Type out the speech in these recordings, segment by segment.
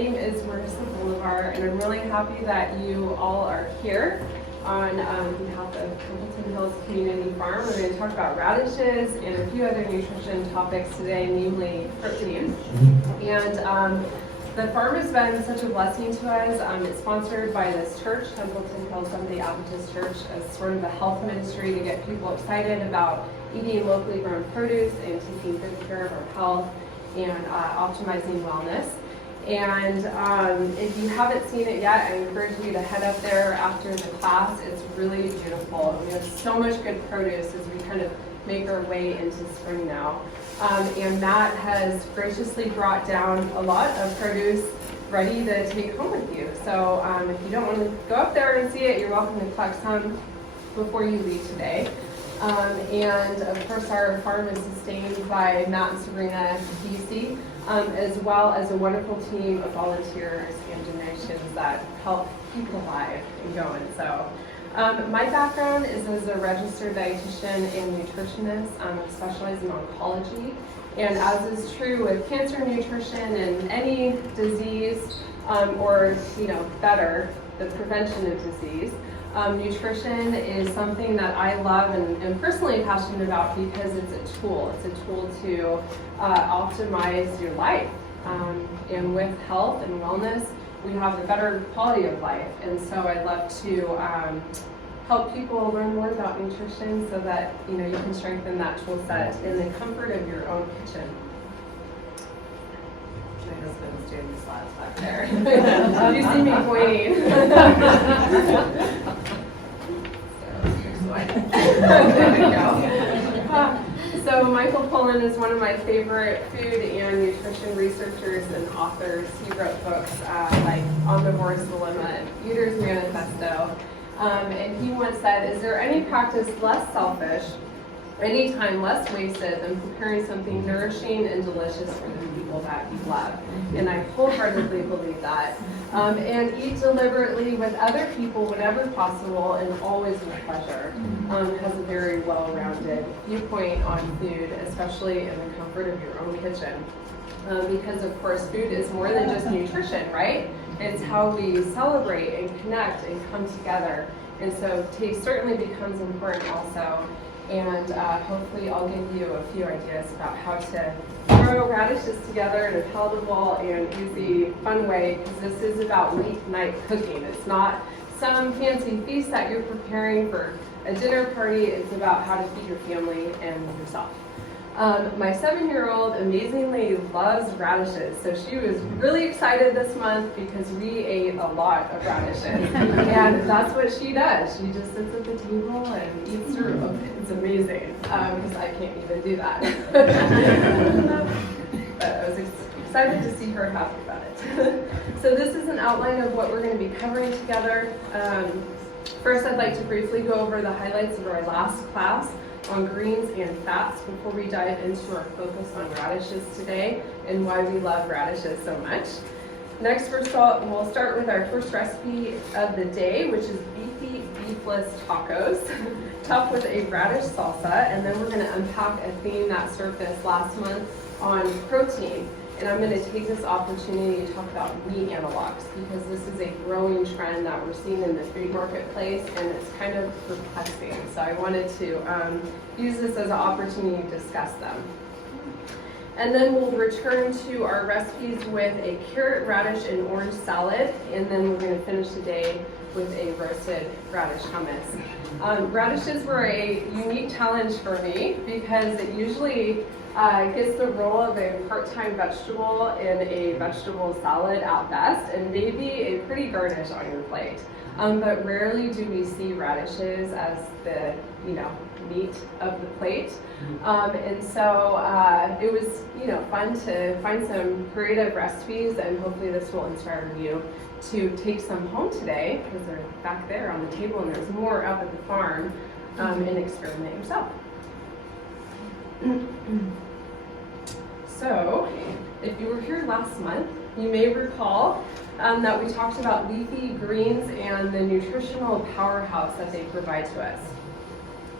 name is Marisa Bolivar, and I'm really happy that you all are here on behalf of Templeton Hills Community Farm. We're going to talk about radishes and a few other nutrition topics today, namely protein. And the farm has been such a blessing to us. It's sponsored by this church, Templeton Hills Seventh-day Adventist Church, as sort of a health ministry to get people excited about eating locally grown produce and taking good care of our health and optimizing wellness. And if you haven't seen it yet, I encourage you to head up there after the class. It's really beautiful. We have so much good produce as we kind of make our way into spring now. And Matt has graciously brought down a lot of produce ready to take home with you. So if you don't want to go up there and see it, you're welcome to collect some before you leave today. And of course our farm is sustained by Matt and Sabrina DC, as well as a wonderful team of volunteers and donations that help keep alive and going. So my background is as a registered dietitian and nutritionist. I specialize in oncology, and as is true with cancer nutrition and any disease, or better, the prevention of disease, nutrition is something that I love and am personally passionate about because it's a tool. It's a tool to optimize your life. And with health and wellness, we have a better quality of life. And so I'd love to help people learn more about nutrition so that you can strengthen that tool set in the comfort of your own kitchen. My husband's doing the slides back there. You see me pointing. There we go. So Michael Pollan is one of my favorite food and nutrition researchers and authors. He wrote books like Omnivore's Dilemma and Eater's Manifesto. And he once said, is there any practice less selfish, any time less wasted than preparing something nourishing and delicious for the people that you love? And I wholeheartedly believe that. And eat deliberately with other people whenever possible and always with pleasure. Has a very well-rounded viewpoint on food, especially in the comfort of your own kitchen. Because of course food is more than just nutrition, right? It's how we celebrate and connect and come together. And so taste certainly becomes important also. And hopefully I'll give you a few ideas about how to throw radishes together in a palatable and easy, fun way, because this is about late night cooking. It's not some fancy feast that you're preparing for a dinner party. It's about how to feed your family and yourself. My 7-year-old amazingly loves radishes, so she was really excited this month because we ate a lot of radishes. And that's what she does. She just sits at the table and eats through them. It's amazing, because I can't even do that. But I was excited to see her happy about it. So this is an outline of what we're going to be covering together. First, I'd like to briefly go over the highlights of our last class on greens and fats before we dive into our focus on radishes today and why we love radishes so much. Next, we'll start with our first recipe of the day, which is beefless tacos, topped with a radish salsa, and then we're going to unpack a theme that surfaced last month on protein. And I'm going to take this opportunity to talk about meat analogs because this is a growing trend that we're seeing in the food marketplace, and it's kind of perplexing. So I wanted to use this as an opportunity to discuss them. And then we'll return to our recipes with a carrot, radish, and orange salad, and then we're going to finish the day with a roasted radish hummus. Radishes were a unique challenge for me because it usually gets the role of a part-time vegetable in a vegetable salad at best, and maybe a pretty garnish on your plate. But rarely do we see radishes as the meat of the plate. And so it was fun to find some creative recipes, and hopefully this will inspire you to take some home today, because they're back there on the table and there's more up at the farm, and experiment yourself. So, if you were here last month, you may recall that we talked about leafy greens and the nutritional powerhouse that they provide to us.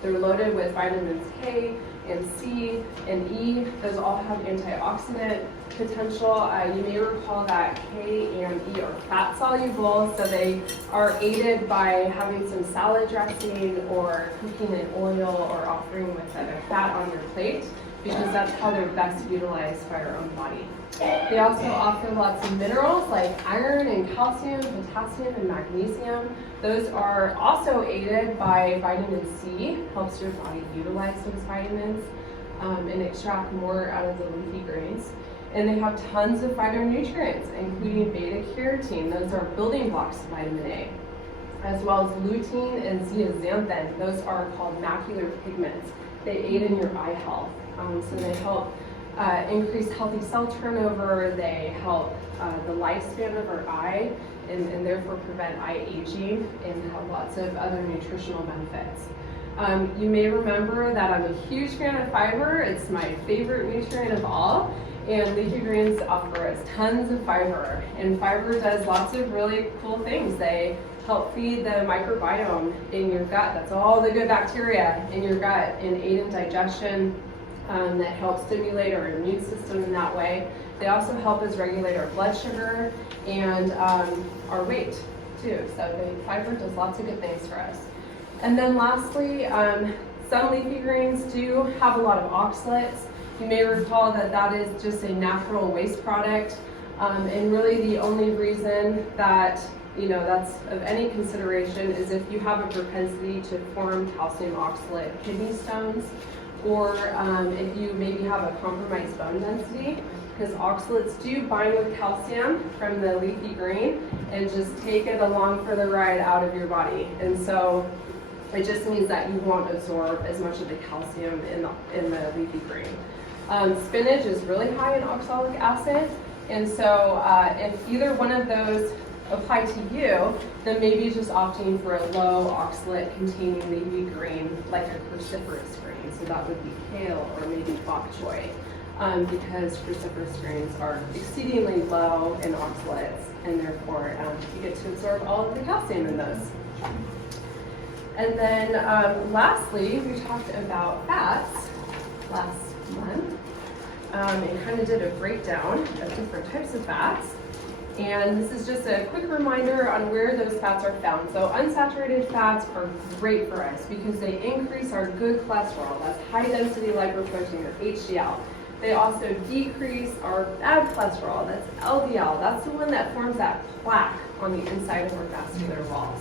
They're loaded with vitamins K and C and E. Those all have antioxidant potential. You may recall that K and E are fat soluble, so they are aided by having some salad dressing or cooking in oil or offering with other fat on your plate, because that's how they're best utilized by our own body. They also offer lots of minerals like iron and calcium, potassium, and magnesium. Those are also aided by vitamin C, helps your body utilize those vitamins and extract more out of the leafy greens. And they have tons of phytonutrients, including beta-carotene. Those are building blocks of vitamin A, as well as lutein and zeaxanthin. Those are called macular pigments. They aid in your eye health. So they help increase healthy cell turnover. They help the lifespan of our eye and therefore prevent eye aging, and have lots of other nutritional benefits. You may remember that I'm a huge fan of fiber. It's my favorite nutrient of all. And leafy greens offer us tons of fiber, and fiber does lots of really cool things. They help feed the microbiome in your gut. That's all the good bacteria in your gut, and aid in digestion. That helps stimulate our immune system in that way. They also help us regulate our blood sugar and our weight too. So the fiber does lots of good things for us. And then lastly, some leafy greens do have a lot of oxalates. You may recall that that is just a natural waste product, and really the only reason that that's of any consideration is if you have a propensity to form calcium oxalate kidney stones, or if you maybe have a compromised bone density, because oxalates do bind with calcium from the leafy green and just take it along for the ride out of your body. And so it just means that you won't absorb as much of the calcium in the leafy green. Spinach is really high in oxalic acid, and so if either one of those apply to you, then maybe just opting for a low oxalate containing leafy green, like a cruciferous green. So that would be kale or maybe bok choy, because cruciferous greens are exceedingly low in oxalates, and therefore you get to absorb all of the calcium in those. And then lastly, we talked about fats last month, and kind of did a breakdown of different types of fats. And this is just a quick reminder on where those fats are found. So unsaturated fats are great for us because they increase our good cholesterol. That's high density lipoprotein, or HDL. They also decrease our bad cholesterol. That's LDL. That's the one that forms that plaque on the inside of our vascular walls.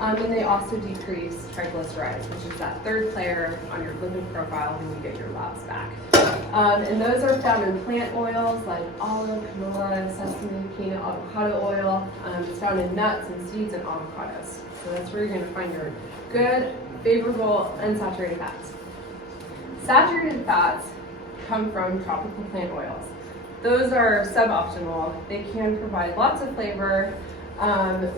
And they also decrease triglycerides, which is that third layer on your lipid profile when you get your labs back. And those are found in plant oils like olive, canola, sesame, peanut, avocado oil. It's found in nuts and seeds and avocados. So that's where you're going to find your good, favorable, unsaturated fats. Saturated fats come from tropical plant oils. Those are suboptimal. They can provide lots of flavor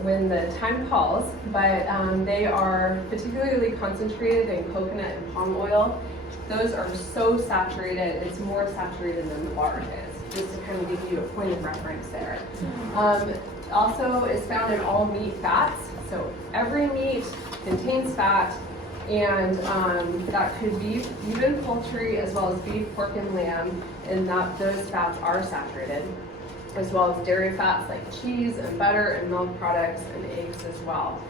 when the time calls, but they are particularly concentrated in coconut and palm oil. Those are so saturated, it's more saturated than lard is, just to kind of give you a point of reference there. Also, it's found in all meat fats, so every meat contains fat, and that could be even poultry as well as beef, pork, and lamb, and those fats are saturated, as well as dairy fats like cheese and butter and milk products and eggs as well.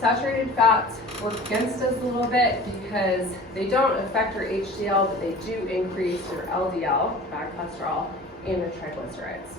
Saturated fats work against us a little bit because they don't affect your HDL, but they do increase your LDL, bad cholesterol, and your triglycerides.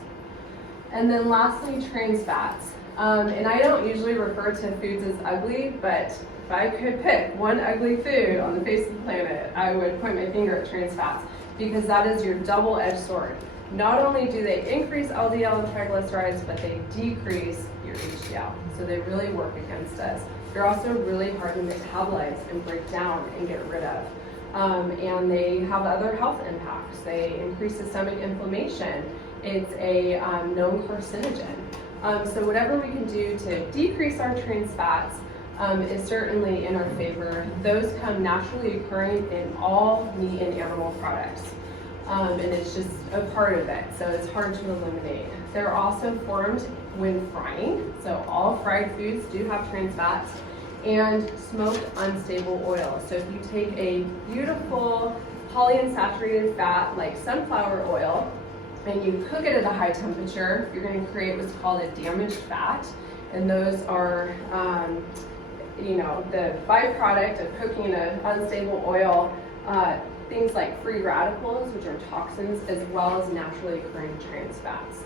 And then lastly, trans fats. And I don't usually refer to foods as ugly, but if I could pick one ugly food on the face of the planet, I would point my finger at trans fats, because that is your double-edged sword. Not only do they increase LDL and triglycerides, but they decrease your HDL. So they really work against us. They're also really hard to metabolize and break down and get rid of. And they have other health impacts. They increase systemic inflammation. It's a known carcinogen. So whatever we can do to decrease our trans fats is certainly in our favor. Those come naturally occurring in all meat and animal products. And it's just a part of it, so it's hard to eliminate. They're also formed when frying, so all fried foods do have trans fats, and smoked unstable oil. So if you take a beautiful polyunsaturated fat like sunflower oil, and you cook it at a high temperature, you're going to create what's called a damaged fat. And those are, the byproduct of cooking an unstable oil, things like free radicals, which are toxins, as well as naturally occurring trans fats.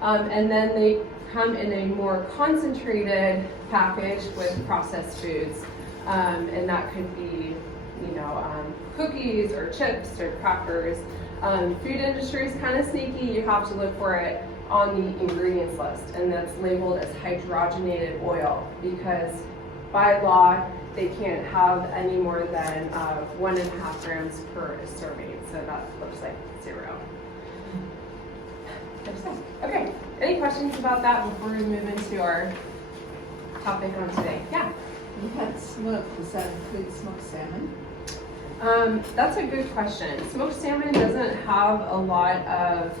And then they come in a more concentrated package with processed foods. And that could be, cookies or chips or crackers. Food industry is kind of sneaky. You have to look for it on the ingredients list, and that's labeled as hydrogenated oil because by law they can't have any more than 1.5 grams per serving. So that looks like 0. Okay, any questions about that before we move into our topic on today? Yeah? You had smoked, does that include smoked salmon? That's a good question. Smoked salmon doesn't have a lot of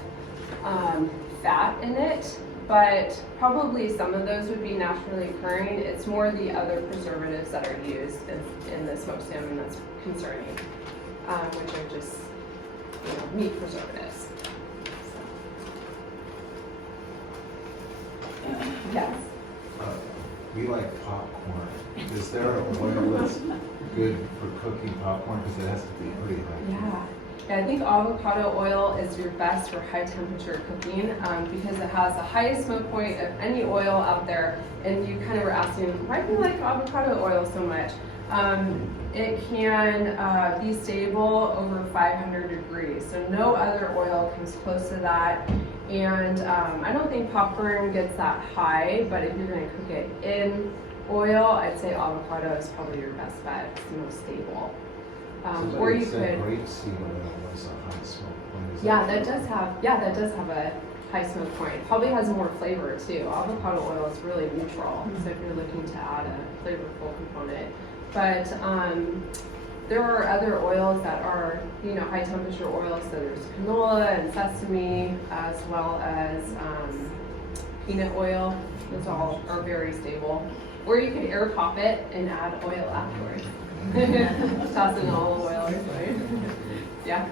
fat in it, but probably some of those would be naturally occurring. It's more the other preservatives that are used in the smoked salmon that's concerning, which are just meat preservatives. So. Yes? We like popcorn. Is there an oil that's good for cooking popcorn? Because it has to be pretty high. Yeah, I think avocado oil is your best for high temperature cooking because it has the highest smoke point of any oil out there. And you kind of were asking, why do you like avocado oil so much? It can be stable over 500 degrees. So no other oil comes close to that. And I don't think popcorn gets that high, but if you're going to cook it in oil, I'd say avocado is probably your best bet. It's the most stable. Or you could. Rapeseed oil was a high smoke point. That does have a high smoke point. Probably has more flavor too. Avocado oil is really neutral, so if you're looking to add a flavorful component. But there are other oils that are, high temperature oils. So there's canola and sesame, as well as peanut oil. Those all are very stable. Or you could air pop it and add oil afterwards. Toss in olive oil or something. Yeah.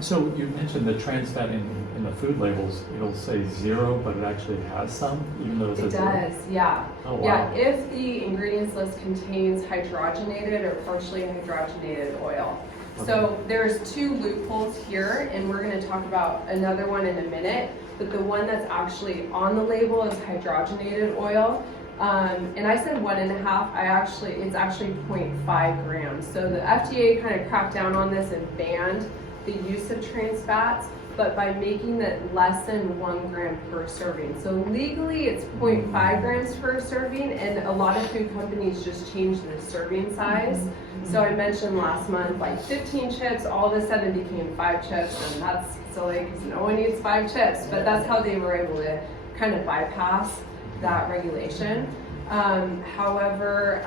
So you mentioned the trans fat in the food labels. It'll say 0, but it actually has some, even though it says 0? It does, yeah. Oh, wow. Yeah, if the ingredients list contains hydrogenated or partially hydrogenated oil. Okay. So there's 2 loopholes here, and we're going to talk about another one in a minute. But the one that's actually on the label is hydrogenated oil. And I said 1.5. It's actually 0.5 grams. So the FDA kind of cracked down on this and banned the use of trans fats, but by making it less than 1 gram per serving. So legally it's 0.5 grams per serving, and a lot of food companies just changed the serving size. So I mentioned last month, like 15 chips, all of a sudden became 5 chips, and that's silly because no one eats 5 chips, but that's how they were able to kind of bypass that regulation. However,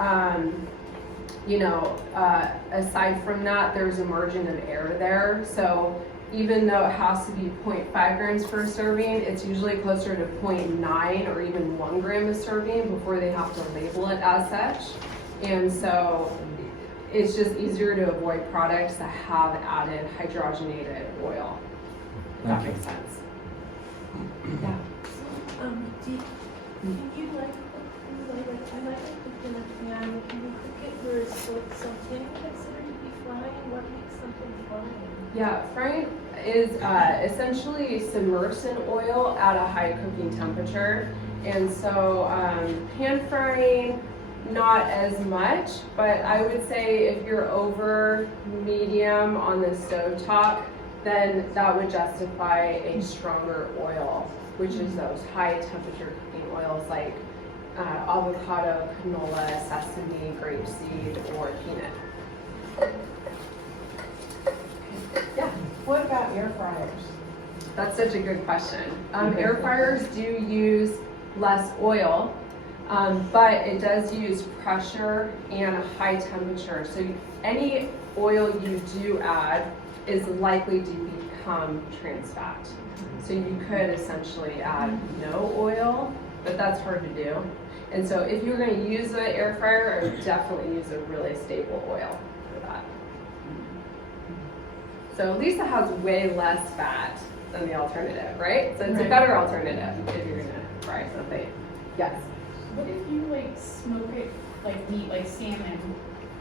aside from that, there's a margin of error there. So even though it has to be 0.5 grams per serving, it's usually closer to 0.9 or even 1 gram a serving before they have to label it as such. And so it's just easier to avoid products that have added hydrogenated oil, if that makes sense. Yeah. You like I like to cook in a pan. Can you cook it where it's sauteing considered to be frying? What makes something frying? Yeah, frying is essentially submersed in oil at a high cooking temperature. And so pan frying, not as much, but I would say if you're over medium on the stovetop, then that would justify a stronger oil, which is those high temperature cooking oils like avocado, canola, sesame, grapeseed, or peanut. Yeah. What about air fryers? That's such a good question. Air fryers do use less oil, but it does use pressure and a high temperature. So any oil you do add is likely to become trans fat. So you could essentially add no oil, but that's hard to do. And so if you're going to use an air fryer, I would definitely use a really stable oil for that. So at least it has way less fat than the alternative, right? So it's a better alternative if you're gonna fry something. Yes. What if you like smoke it like meat, like salmon,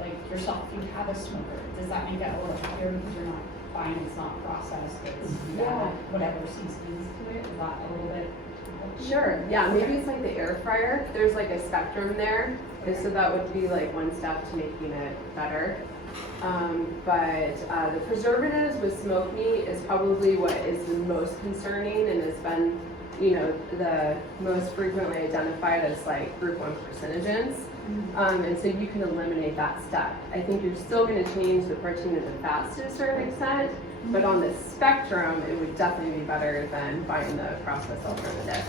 like yourself? You have a smoker. Does that make it a little heavier because you're not buying? It's not processed. It's whatever seasonings to it. Is that a little bit? Sure. Yeah. Maybe it's like the air fryer. There's like a spectrum there, and so that would be like one step to making it better. But the preservatives with smoked meat is probably what is the most concerning and has been, the most frequently identified as like group 1 carcinogens. And so you can eliminate that step. I think you're still going to change the protein and the fats to a certain extent, but on the spectrum, it would definitely be better than buying the processed alternative.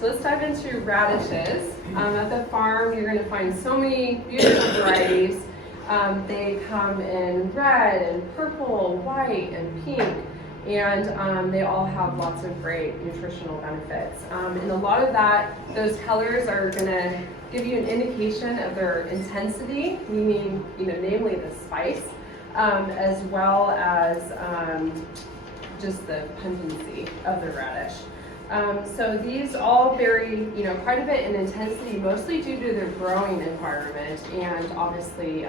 So let's dive into radishes. At the farm, you're going to find so many beautiful varieties. They come in red and purple, white and pink, and they all have lots of great nutritional benefits. And a lot of those colors are going to give you an indication of their intensity, meaning, namely the spice, as well as just the pungency of the radish. So these all vary, quite a bit in intensity, mostly due to their growing environment and obviously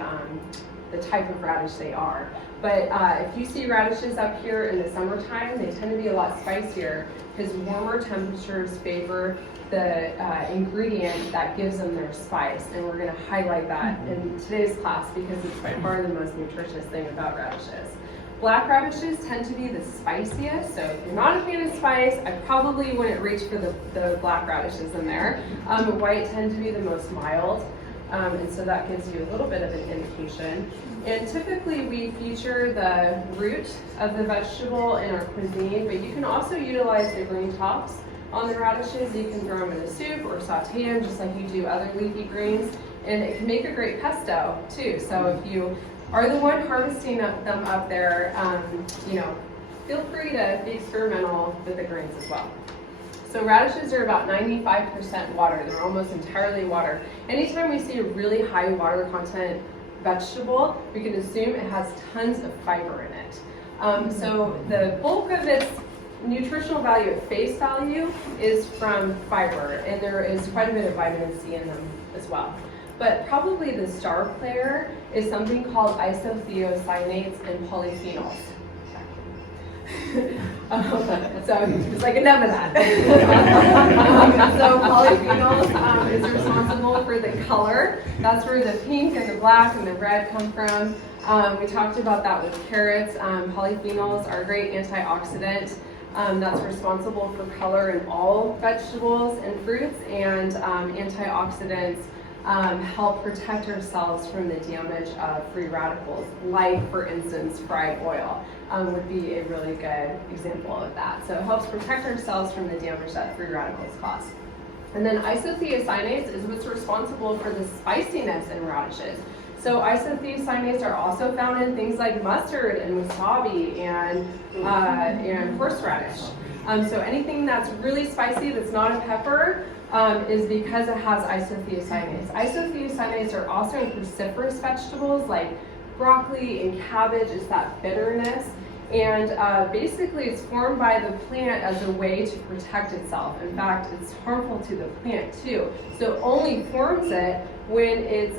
the type of radish they are. But if you see radishes up here in the summertime, they tend to be a lot spicier because warmer temperatures favor the ingredient that gives them their spice. And we're going to highlight that in today's class because it's by far the most nutritious thing about radishes. Black radishes tend to be the spiciest, so if you're not a fan of spice, I probably wouldn't reach for the black radishes in there. White tend to be the most mild, and so that gives you a little bit of an indication. And typically we feature the root of the vegetable in our cuisine, but you can also utilize the green tops on the radishes. You can throw them in a soup or saute them just like you do other leafy greens, and it can make a great pesto too. So if you are the one harvesting them up there, feel free to be experimental with the greens as well. So radishes are about 95% water. They're almost entirely water. Anytime we see a really high water content vegetable, we can assume it has tons of fiber in it. So the bulk of its nutritional value at face value is from fiber, and there is quite a bit of vitamin C in them as well. But probably the star player is something called isothiocyanates and polyphenols. So it's like enough of that. So polyphenols is responsible for the color. That's where the pink and the black and the red come from. We talked about that with carrots. Polyphenols are a great antioxidant. That's responsible for color in all vegetables and fruits, and antioxidants help protect ourselves from the damage of free radicals, like, for instance, fried oil would be a really good example of that. So it helps protect ourselves from the damage that free radicals cause. And then isothiocyanates is what's responsible for the spiciness in radishes. So isothiocyanates are also found in things like mustard and wasabi and horseradish. So anything that's really spicy that's not a pepper is because it has isothiocyanates. Isothiocyanates are also in cruciferous vegetables like broccoli and cabbage. It's that bitterness. And basically it's formed by the plant as a way to protect itself. In fact, it's harmful to the plant too. So it only forms it when it's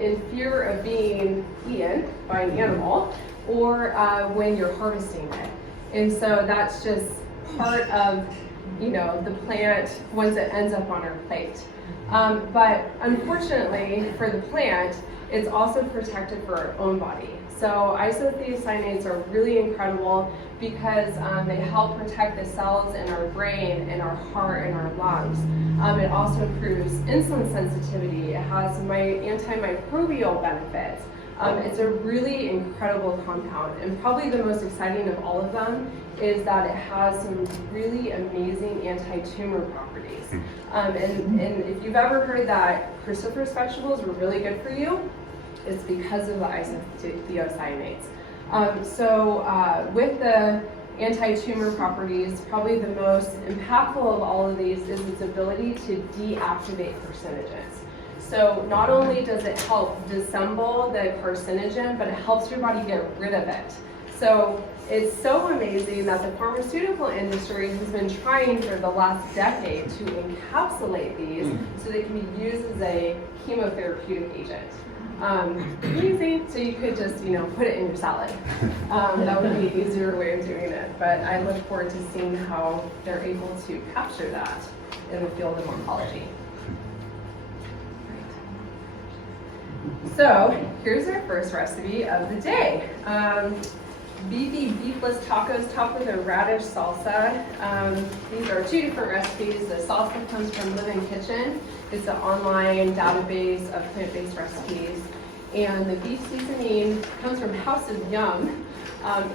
in fear of being eaten by an animal, or when you're harvesting it. And so that's just part of the plant once it ends up on our plate. But unfortunately for the plant, it's also protected for our own body. So isothiocyanates are really incredible because they help protect the cells in our brain, in our heart, and our lungs. It also improves insulin sensitivity. It has antimicrobial benefits. It's a really incredible compound, and probably the most exciting of all of them is that it has some really amazing anti-tumor properties. And if you've ever heard that cruciferous vegetables were really good for you, it's because of the isothiocyanates. With the anti-tumor properties, probably the most impactful of all of these is its ability to deactivate carcinogens. So not only does it help dissemble the carcinogen, but it helps your body get rid of it. So it's so amazing that the pharmaceutical industry has been trying for the last decade to encapsulate these so they can be used as a chemotherapeutic agent. Easy, so you could just, put it in your salad. That would be an easier way of doing it. But I look forward to seeing how they're able to capture that in the field of oncology. So here's our first recipe of the day. Beefy Beefless Tacos topped with a radish salsa. These are two different recipes. The salsa comes from Living Kitchen. It's an online database of plant-based recipes. And the beef seasoning comes from House of Yum.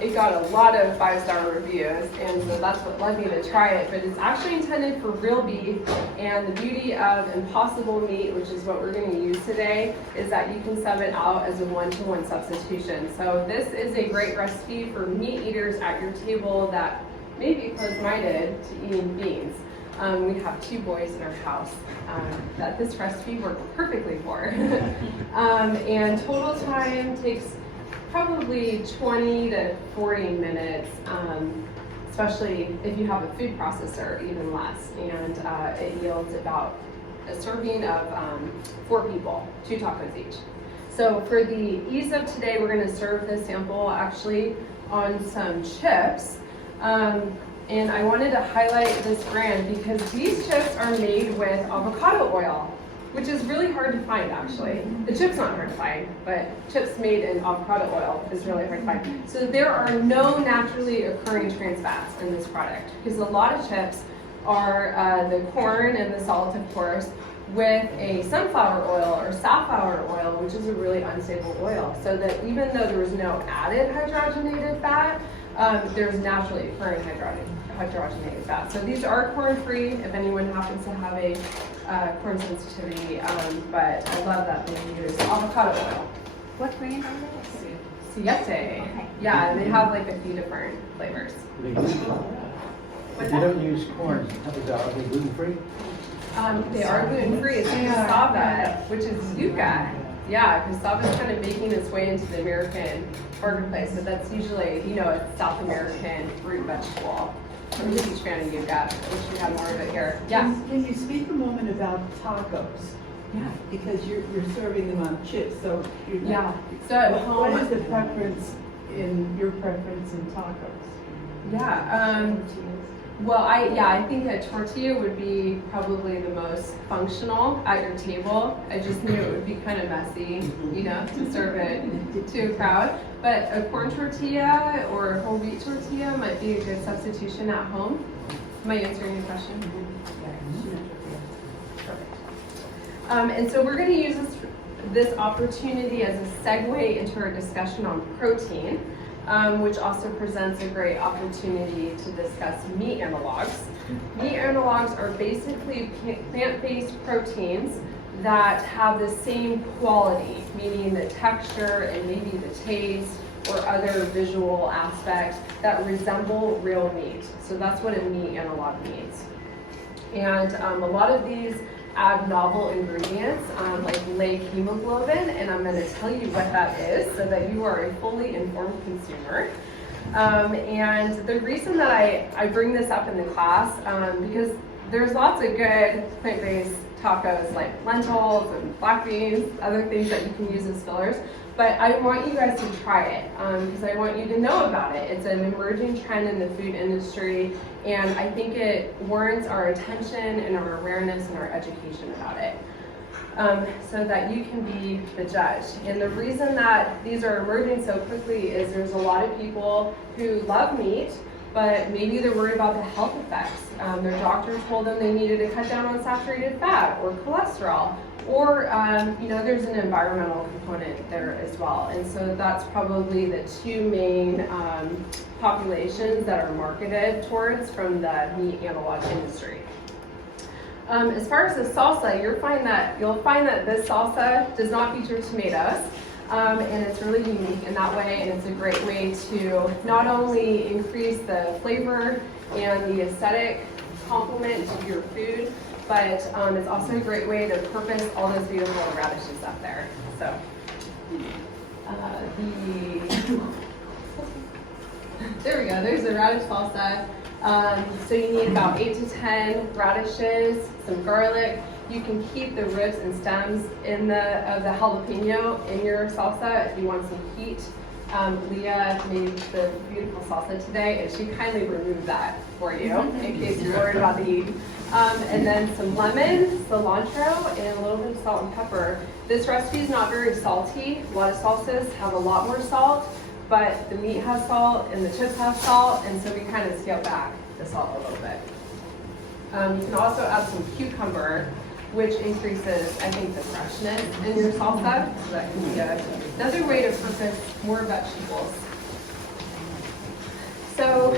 It got a lot of 5-star reviews, and so that's what led me to try it. But it's actually intended for real beef, and the beauty of Impossible meat, which is what we're going to use today, is that you can sub it out as a 1-to-1 substitution. So this is a great recipe for meat eaters at your table that may be close-minded to eating beans. We have 2 boys in our house that this recipe worked perfectly for. And total time takes probably 20 to 40 minutes, especially if you have a food processor, even less. And it yields about a serving of 4 people, 2 tacos each. So for the ease of today, we're going to serve this sample actually on some chips. And I wanted to highlight this brand because these chips are made with avocado oil, which is really hard to find actually. The chip's not hard to find, but chips made in avocado oil is really hard to find. So there are no naturally occurring trans fats in this product because a lot of chips are the corn and the salt, of course, with a sunflower oil or safflower oil, which is a really unstable oil. So that even though there was no added hydrogenated fat, there's naturally occurring hydrogenated fat. So these are corn-free if anyone happens to have a corn sensitivity, but I love that they use avocado oil. What brand are they? Siete. Okay. Yeah, and they have like a few different flavors. If you don't use corn, are they gluten-free? They are gluten-free. It's cassava, which is yuca. Yeah, cassava is kind of making its way into the American marketplace, but that's usually, a South American root vegetable. I'm a huge fan of yuca. I wish we had more of it here. Yeah. Can you speak a moment about tacos? Yeah. Because you're serving them on chips, so you're not. Yeah. So at home, What is the preference your preference in tacos? Yeah. Well, I think a tortilla would be probably the most functional at your table. I just knew it would be kind of messy, to serve it to a crowd. But a corn tortilla or whole wheat tortilla might be a good substitution at home. Am I answering your question? Perfect. And so we're going to use this opportunity as a segue into our discussion on protein. Which also presents a great opportunity to discuss meat analogs. Meat analogs are basically plant-based proteins that have the same quality, meaning the texture and maybe the taste or other visual aspects that resemble real meat. So that's what a meat analog means. And a lot of these add novel ingredients like lake hemoglobin, and I'm going to tell you what that is so that you are a fully informed consumer. And the reason that I bring this up in the class, because there's lots of good plant-based tacos like lentils and black beans, other things that you can use as fillers, but I want you guys to try it because I want you to know about it. It's an emerging trend in the food industry, and I think it warrants our attention and our awareness and our education about it. So that you can be the judge. And the reason that these are emerging so quickly is there's a lot of people who love meat, but maybe they're worried about the health effects. Their doctor told them they needed to cut down on saturated fat or cholesterol, or there's an environmental component there as well. And so that's probably the 2 main populations that are marketed towards from the meat analog industry. As far as the salsa, you'll find that this salsa does not feature tomatoes, and it's really unique in that way, and it's a great way to not only increase the flavor and the aesthetic complement to your food, but it's also a great way to purpose all those beautiful radishes up there. So There we go, there's the radish pasta. So you need about 8 to 10 radishes, some garlic. You can keep the ribs and stems of the jalapeno in your salsa if you want some heat. Leah made the beautiful salsa today, and she kindly removed that for you in case you're worried about the heat. And then some lemon, cilantro, and a little bit of salt and pepper. This recipe is not very salty. A lot of salsas have a lot more salt, but the meat has salt and the chips have salt, and so we kind of scale back the salt a little bit. You can also add some cucumber, which increases, I think, the freshness in your salsa. So that can be another way to purpose more vegetables. So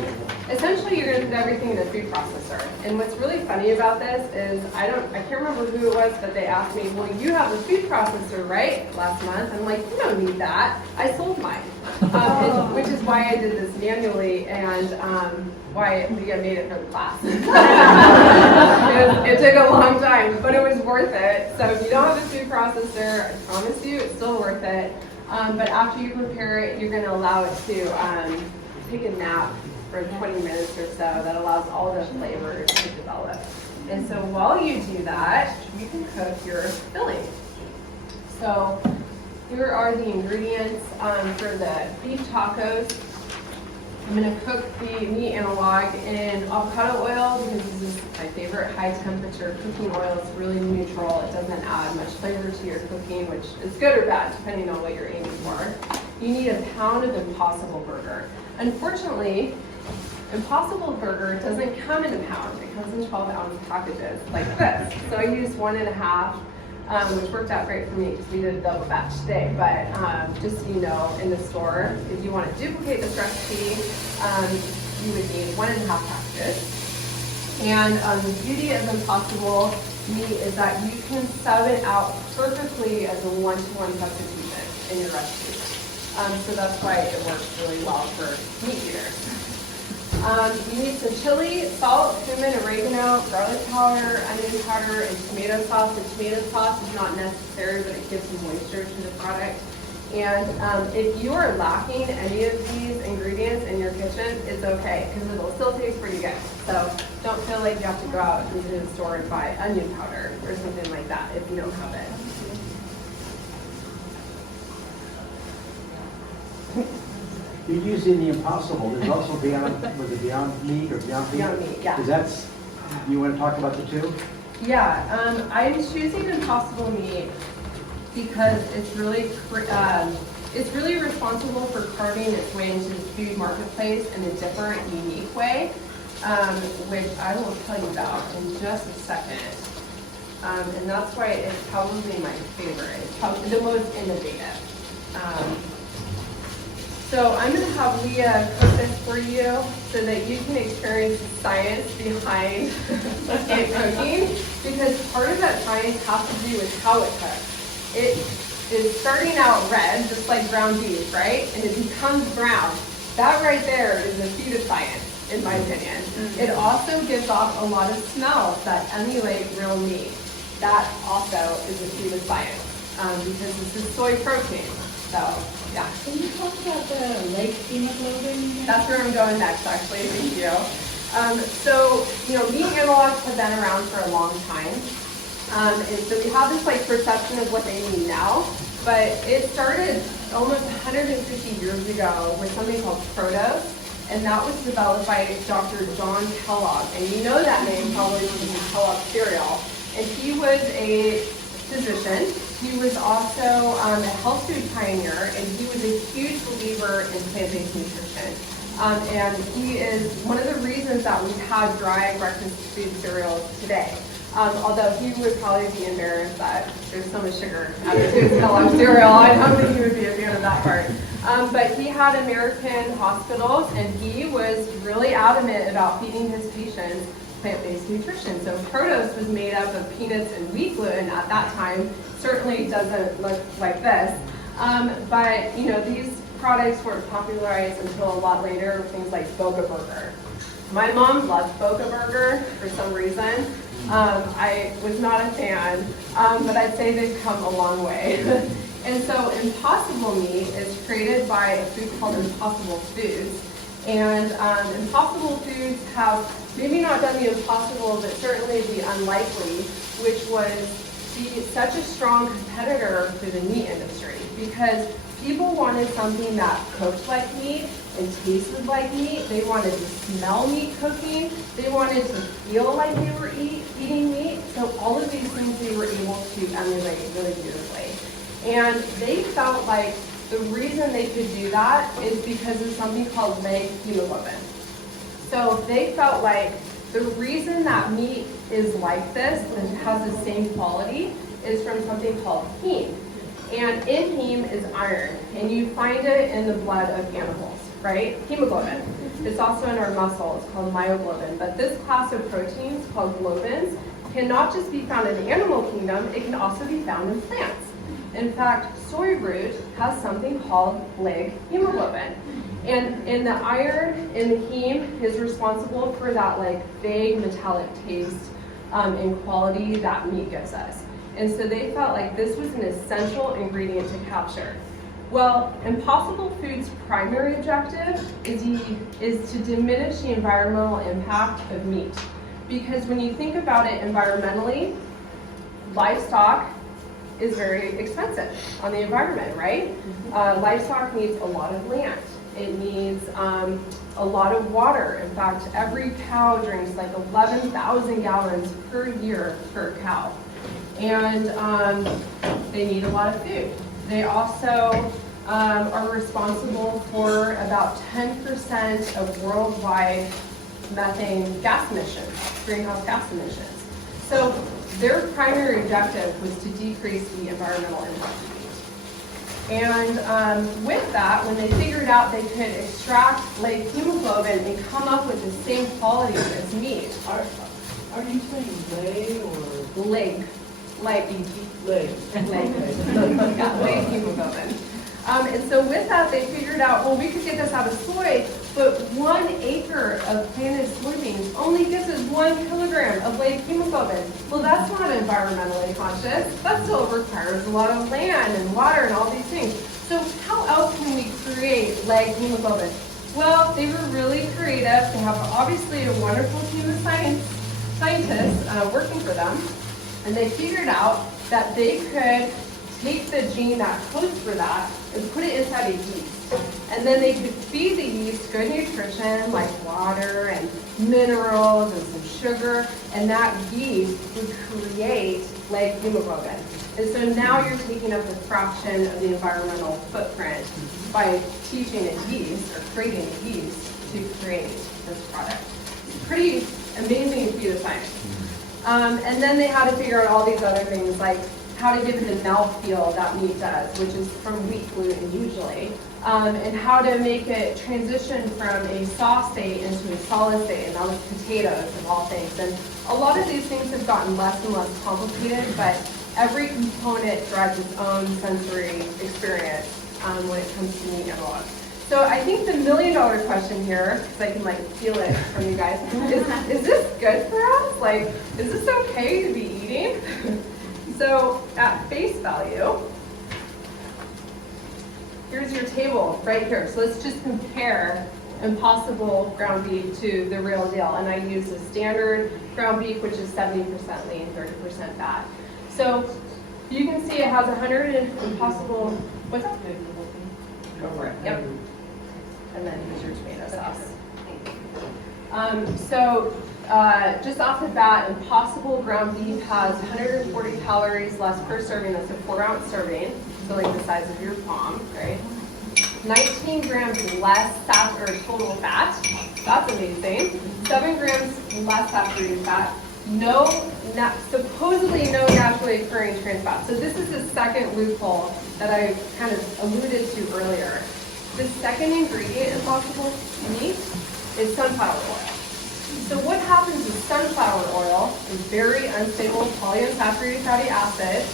essentially you're gonna put everything in a food processor. And what's really funny about this is, I can't remember who it was, but they asked me, well, you have a food processor, right? Last month. I'm like, you don't need that. I sold mine. Which is why I did this manually, and why Leah made it for the class. It took a long time, but it was worth it. So if you don't have a food processor, I promise you it's still worth it. But after you prepare it, you're gonna allow it to take a nap for 20 minutes or so. That allows all the flavors to develop. And so while you do that, you can cook your filling. So here are the ingredients for the beef tacos. I'm gonna cook the meat analog in avocado oil because this is my favorite high temperature cooking oil. It's really neutral. It doesn't add much flavor to your cooking, which is good or bad depending on what you're aiming for. You need a pound of Impossible Burger. Unfortunately, Impossible Burger doesn't come in a pound. It comes in 12-ounce packages like this. So I used 1.5, which worked out great for me because we did a double batch today. But just so you know, in the store, if you want to duplicate this recipe, you would need 1.5 packages. And the beauty of Impossible meat is that you can sub it out perfectly as a 1-to-1 substitution in your recipe. So that's why it works really well for meat eaters. You need some chili, salt, cumin, oregano, garlic powder, onion powder, and tomato sauce. The tomato sauce is not necessary, but it gives some moisture to the product. And if you are lacking any of these ingredients in your kitchen, it's okay, because it'll still taste pretty good. So don't feel like you have to go out into the store and buy onion powder or something like that if you don't have it. You're using the Impossible. There's also Beyond, was it Beyond Meat or Beyond Meat? Beyond Meat, yeah. Because that's, you want to talk about the two? Yeah, I'm choosing Impossible Meat because it's really responsible for carving its way into the food marketplace in a different, unique way, which I will tell you about in just a second. And that's why it's probably my favorite. It's probably the most innovative. So I'm going to have Leah cook this for you so that you can experience the science behind it cooking, because part of that science has to do with how it cooks. It is starting out red, just like ground beef, right? And it becomes brown. That right there is a feat of science, in my opinion. It also gives off a lot of smells that emulate real meat. That also is a feat of science because this is soy protein. So, yeah. Can you talk about the leg hemoglobin? That's where I'm going next, actually. Thank you. So, meat analogs have been around for a long time. And so we have this perception of what they mean now, but it started almost 150 years ago with something called Protos, and that was developed by Dr. John Kellogg. And you know that name probably from the Kellogg cereal. And he was a physician. He was also a health food pioneer, and he was a huge believer in plant-based nutrition. And he is one of the reasons that we have dry breakfast food cereals today. Although he would probably be embarrassed that there's so much sugar added to his Kellogg cereal. I don't think he would be a fan of that part. But he had American hospitals, and he was really adamant about feeding his patients plant-based nutrition. So Protos was made up of peanuts and wheat gluten at that time. Certainly doesn't look like this. But these products weren't popularized until a lot later with things like Boca Burger. My mom loved Boca Burger for some reason. I was not a fan, but I'd say they've come a long way. And so Impossible Meat is created by a food called Impossible Foods. And Impossible Foods have maybe not done the impossible, but certainly the unlikely, which was be such a strong competitor for the meat industry, because people wanted something that cooked like meat and tasted like meat. They wanted to smell meat cooking. They wanted to feel like they were eating meat. So all of these things they were able to emulate really beautifully. And they felt like the reason they could do that is because of something called leg hemoglobin. So they felt like the reason that meat is like this, and has the same quality, is from something called heme. And in heme is iron, and you find it in the blood of animals, right? Hemoglobin. It's also in our muscle, it's called myoglobin. But this class of proteins, called globins, can not just be found in the animal kingdom, it can also be found in plants. In fact, soy root has something called leg hemoglobin. And the iron in the heme is responsible for that like vague metallic taste and quality that meat gives us. And so they felt like this was an essential ingredient to capture. Well, Impossible Foods' primary objective is to diminish the environmental impact of meat. Because when you think about it environmentally, livestock is very expensive on the environment, right? Livestock needs a lot of land. It needs a lot of water. In fact, every cow drinks like 11,000 gallons per year per cow. And they need a lot of food. They also are responsible for about 10% of worldwide methane gas emissions, greenhouse gas emissions. So their primary objective was to decrease the environmental impact of meat. And with that, when they figured out they could extract leg hemoglobin and come up with the same quality as meat. Are you saying lay or Leg. Like leg? yeah, leg hemoglobin. And so with that, they figured out, well, we could get this out of soy, but 1 acre of planted soybeans only gives us 1 kilogram of leg hemoglobin. Well, that's not environmentally conscious. That still requires a lot of land and water and all these things. So how else can we create leg hemoglobin? Well, they were really creative. They have obviously a wonderful team of scientists working for them. And they figured out that they could take the gene that codes for that and put it inside a yeast. And then they could feed the yeast good nutrition like water and minerals and some sugar, and that yeast would create leg hemoglobin. And so now you're taking up a fraction of the environmental footprint by teaching a yeast or creating a yeast to create this product. It's pretty amazing feat of science. And then they had to figure out all these other things like how to give it the mouthfeel that meat does, which is from wheat gluten usually, and how to make it transition from a soft state into a solid state, and that was potatoes of all things. And a lot of these things have gotten less and less complicated, but every component drives its own sensory experience when it comes to meat analogs. So I think the $1 million question here, because I can like feel it from you guys, is this good for us? Like, is this okay to be eating? So at face value, here's your table right here. So let's just compare Impossible ground beef to the real deal. And I use the standard ground beef, which is 70% lean, 30% fat. So you can see it has 100 Impossible, what's that? Go for it, yep. And then here's your tomato sauce. Just off the bat, Impossible ground beef has 140 calories less per serving. That's a 4-ounce serving, so like the size of your palm, right? 19 grams less total fat. That's amazing. 7 grams less saturated fat. Supposedly no naturally occurring trans fat. So this is the second loophole that I kind of alluded to earlier. The second ingredient in Impossible meat is sunflower oil. So what happens with sunflower oil is very unstable polyunsaturated fatty acid.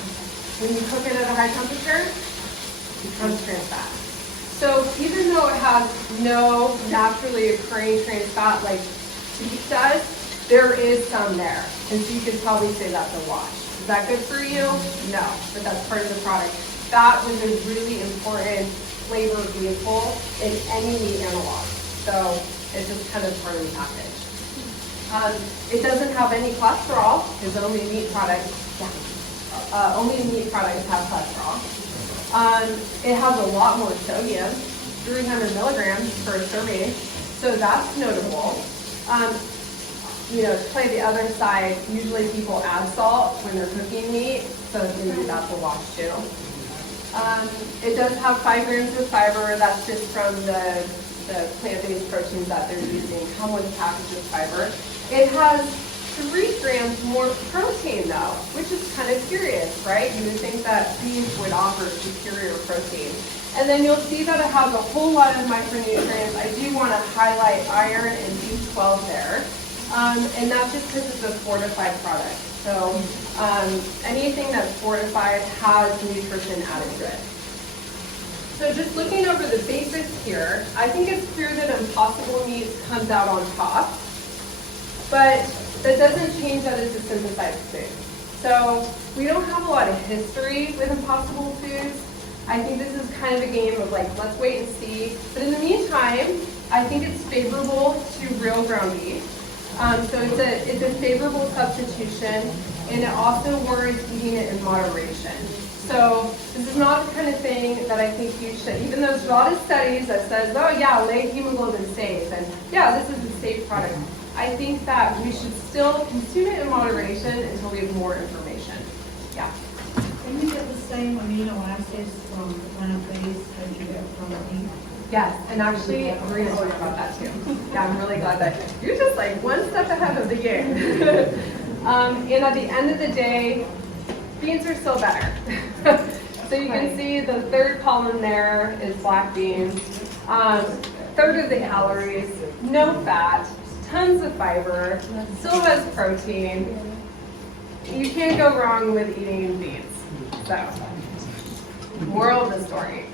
When you cook it at a high temperature, it becomes trans fat. So even though it has no naturally occurring trans fat like beef does, there is some there. And so you could probably say that's a wash. Is that good for you? No, but that's part of the product. Fat was a really important flavor vehicle in any meat analog. So it's just kind of part of the package. It doesn't have any cholesterol, because only meat products have cholesterol. It has a lot more sodium, 300 milligrams per serving, so that's notable. To play the other side, usually people add salt when they're cooking meat, so maybe that's a wash too. It does have 5 grams of fiber. That's just from the plant-based proteins that they're using come with a package of fiber. It has 3 grams more protein though, which is kind of curious, right? You would think that beef would offer superior protein. And then you'll see that it has a whole lot of micronutrients. I do want to highlight iron and B12 there. And that's just because it's a fortified product. So anything that's fortified has nutrition added to it. So just looking over the basics here, I think it's clear that Impossible Meats comes out on top, but that doesn't change that it's a synthesized food. So we don't have a lot of history with Impossible Foods. I think this is kind of a game of like, let's wait and see. But in the meantime, I think it's favorable to real ground beef. So it's a favorable substitution, and it also warrants eating it in moderation. So this is not the kind of thing that I think you should, even though there's a lot of studies that says, oh yeah, late hemoglobin safe, and yeah, this is a safe product. I think that we should still consume it in moderation until we have more information. Yeah. Can you get the same amino acids from plant-based that you get from beef? Yes, and actually, we're going to talk about that too. Yeah, I'm really glad that you're just like one step ahead of the game. And at the end of the day, beans are still better. So you can see the third column there is black beans. Third of the calories, no fat, tons of fiber, still has protein. You can't go wrong with eating beans. So, moral of the story.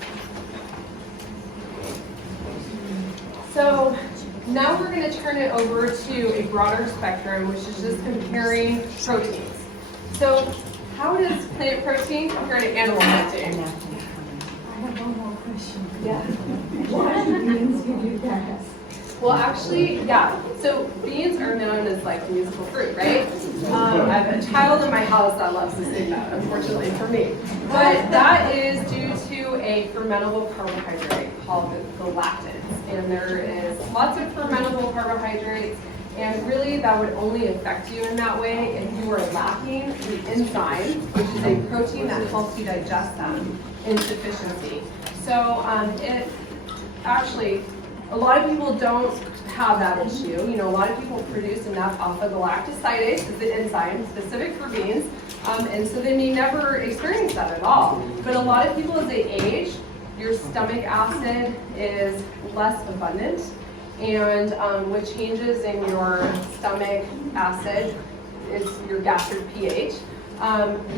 So now we're going to turn it over to a broader spectrum, which is just comparing proteins. So how does plant protein compare to animal protein? I have one more question. Yeah. Why do beans give you gas? Well, actually, yeah. So beans are known as like musical fruit, right? I have a child in my house that loves to sing that, unfortunately for me. But that is due to a fermentable carbohydrate called the lactans. And there is lots of fermentable carbohydrates, and really that would only affect you in that way if you are lacking the enzyme, which is a protein that helps you digest them, in deficiency. So it actually, a lot of people don't have that issue. A lot of people produce enough alpha-galactosidase, is the enzyme specific for beans, and so they may never experience that at all. But a lot of people, as they age, your stomach acid is less abundant, and what changes in your stomach acid is your gastric pH.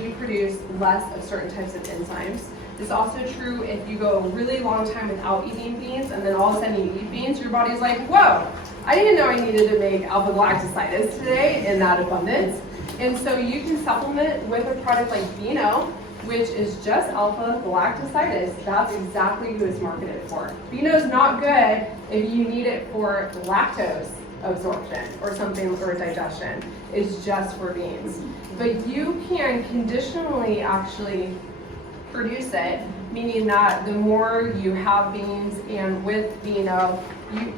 You produce less of certain types of enzymes. It's also true if you go a really long time without eating beans, and then all of a sudden you eat beans, your body's like, whoa, I didn't know I needed to make alpha-galactosidase today in that abundance. And so you can supplement with a product like Beano, which is just alpha-galactosidase. That's exactly who it's marketed for. Beano is not good if you need it for lactose absorption or something, or digestion. It's just for beans. But you can conditionally actually produce it, meaning that the more you have beans, and with Beano,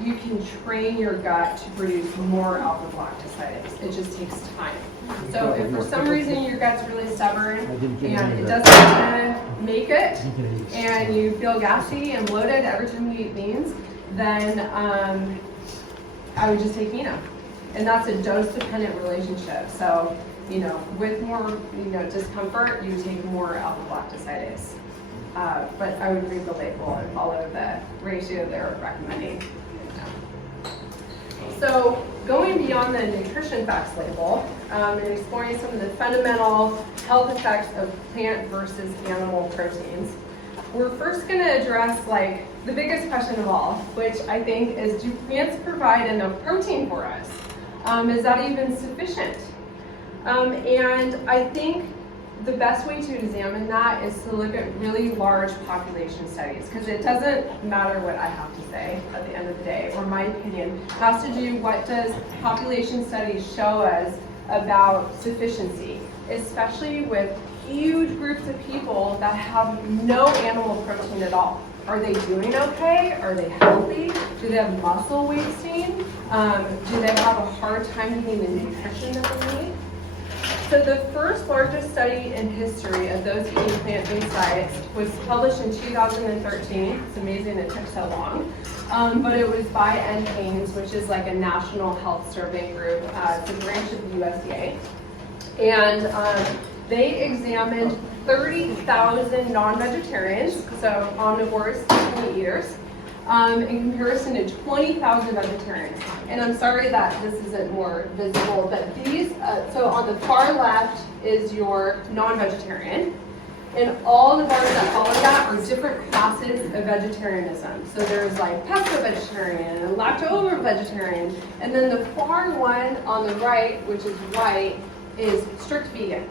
you can train your gut to produce more alpha-galactosidase. It just takes time. So if for some reason your gut's really stubborn and it doesn't want to make it, and you feel gassy and bloated every time you eat beans, then I would just take Beano. And that's a dose-dependent relationship. So, with more, discomfort, you take more alpha-galactosidase. But I would read the label and follow the ratio they're recommending. So going beyond the nutrition facts label and exploring some of the fundamental health effects of plant versus animal proteins, we're first going to address like the biggest question of all, which I think is, do plants provide enough protein for us? Is that even sufficient? And I think the best way to examine that is to look at really large population studies, because it doesn't matter what I have to say at the end of the day, or my opinion. It has to do what does population studies show us about sufficiency, especially with huge groups of people that have no animal protein at all. Are they doing okay? Are they healthy? Do they have muscle wasting? Do they have a hard time getting the nutrition that they need? So the first largest study in history of those eating plant-based diets was published in 2013. It's amazing it took so long. But it was by NHANES, which is like a national health survey group. It's a branch of the USDA. And they examined 30,000 non-vegetarians, so omnivores, meat eaters, in comparison to 20,000 vegetarians. And I'm sorry that this isn't more visible, but these, so on the far left is your non-vegetarian, and all the bars that follow that are different classes of vegetarianism. So there's like pesco-vegetarian and lacto-vegetarian, and then the far one on the right, which is white, is strict vegan.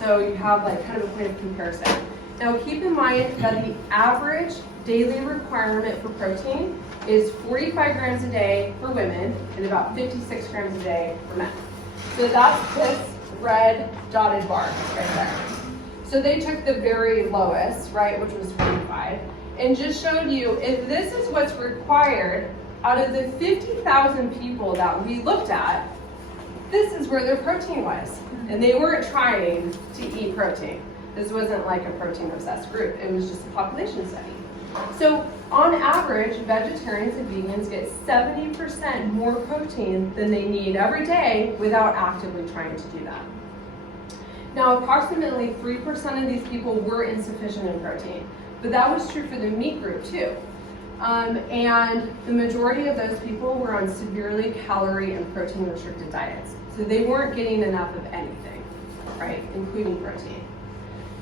So you have like kind of a point of comparison. Now keep in mind that the average daily requirement for protein is 45 grams a day for women and about 56 grams a day for men. So that's this red dotted bar right there. So they took the very lowest, right, which was 45, and just showed you if this is what's required out of the 50,000 people that we looked at, this is where their protein was. And they weren't trying to eat protein. This wasn't like a protein-obsessed group. It was just a population study. So on average, vegetarians and vegans get 70% more protein than they need every day without actively trying to do that. Now, approximately 3% of these people were insufficient in protein, but that was true for the meat group too. And the majority of those people were on severely calorie and protein restricted diets. So they weren't getting enough of anything, right, including protein.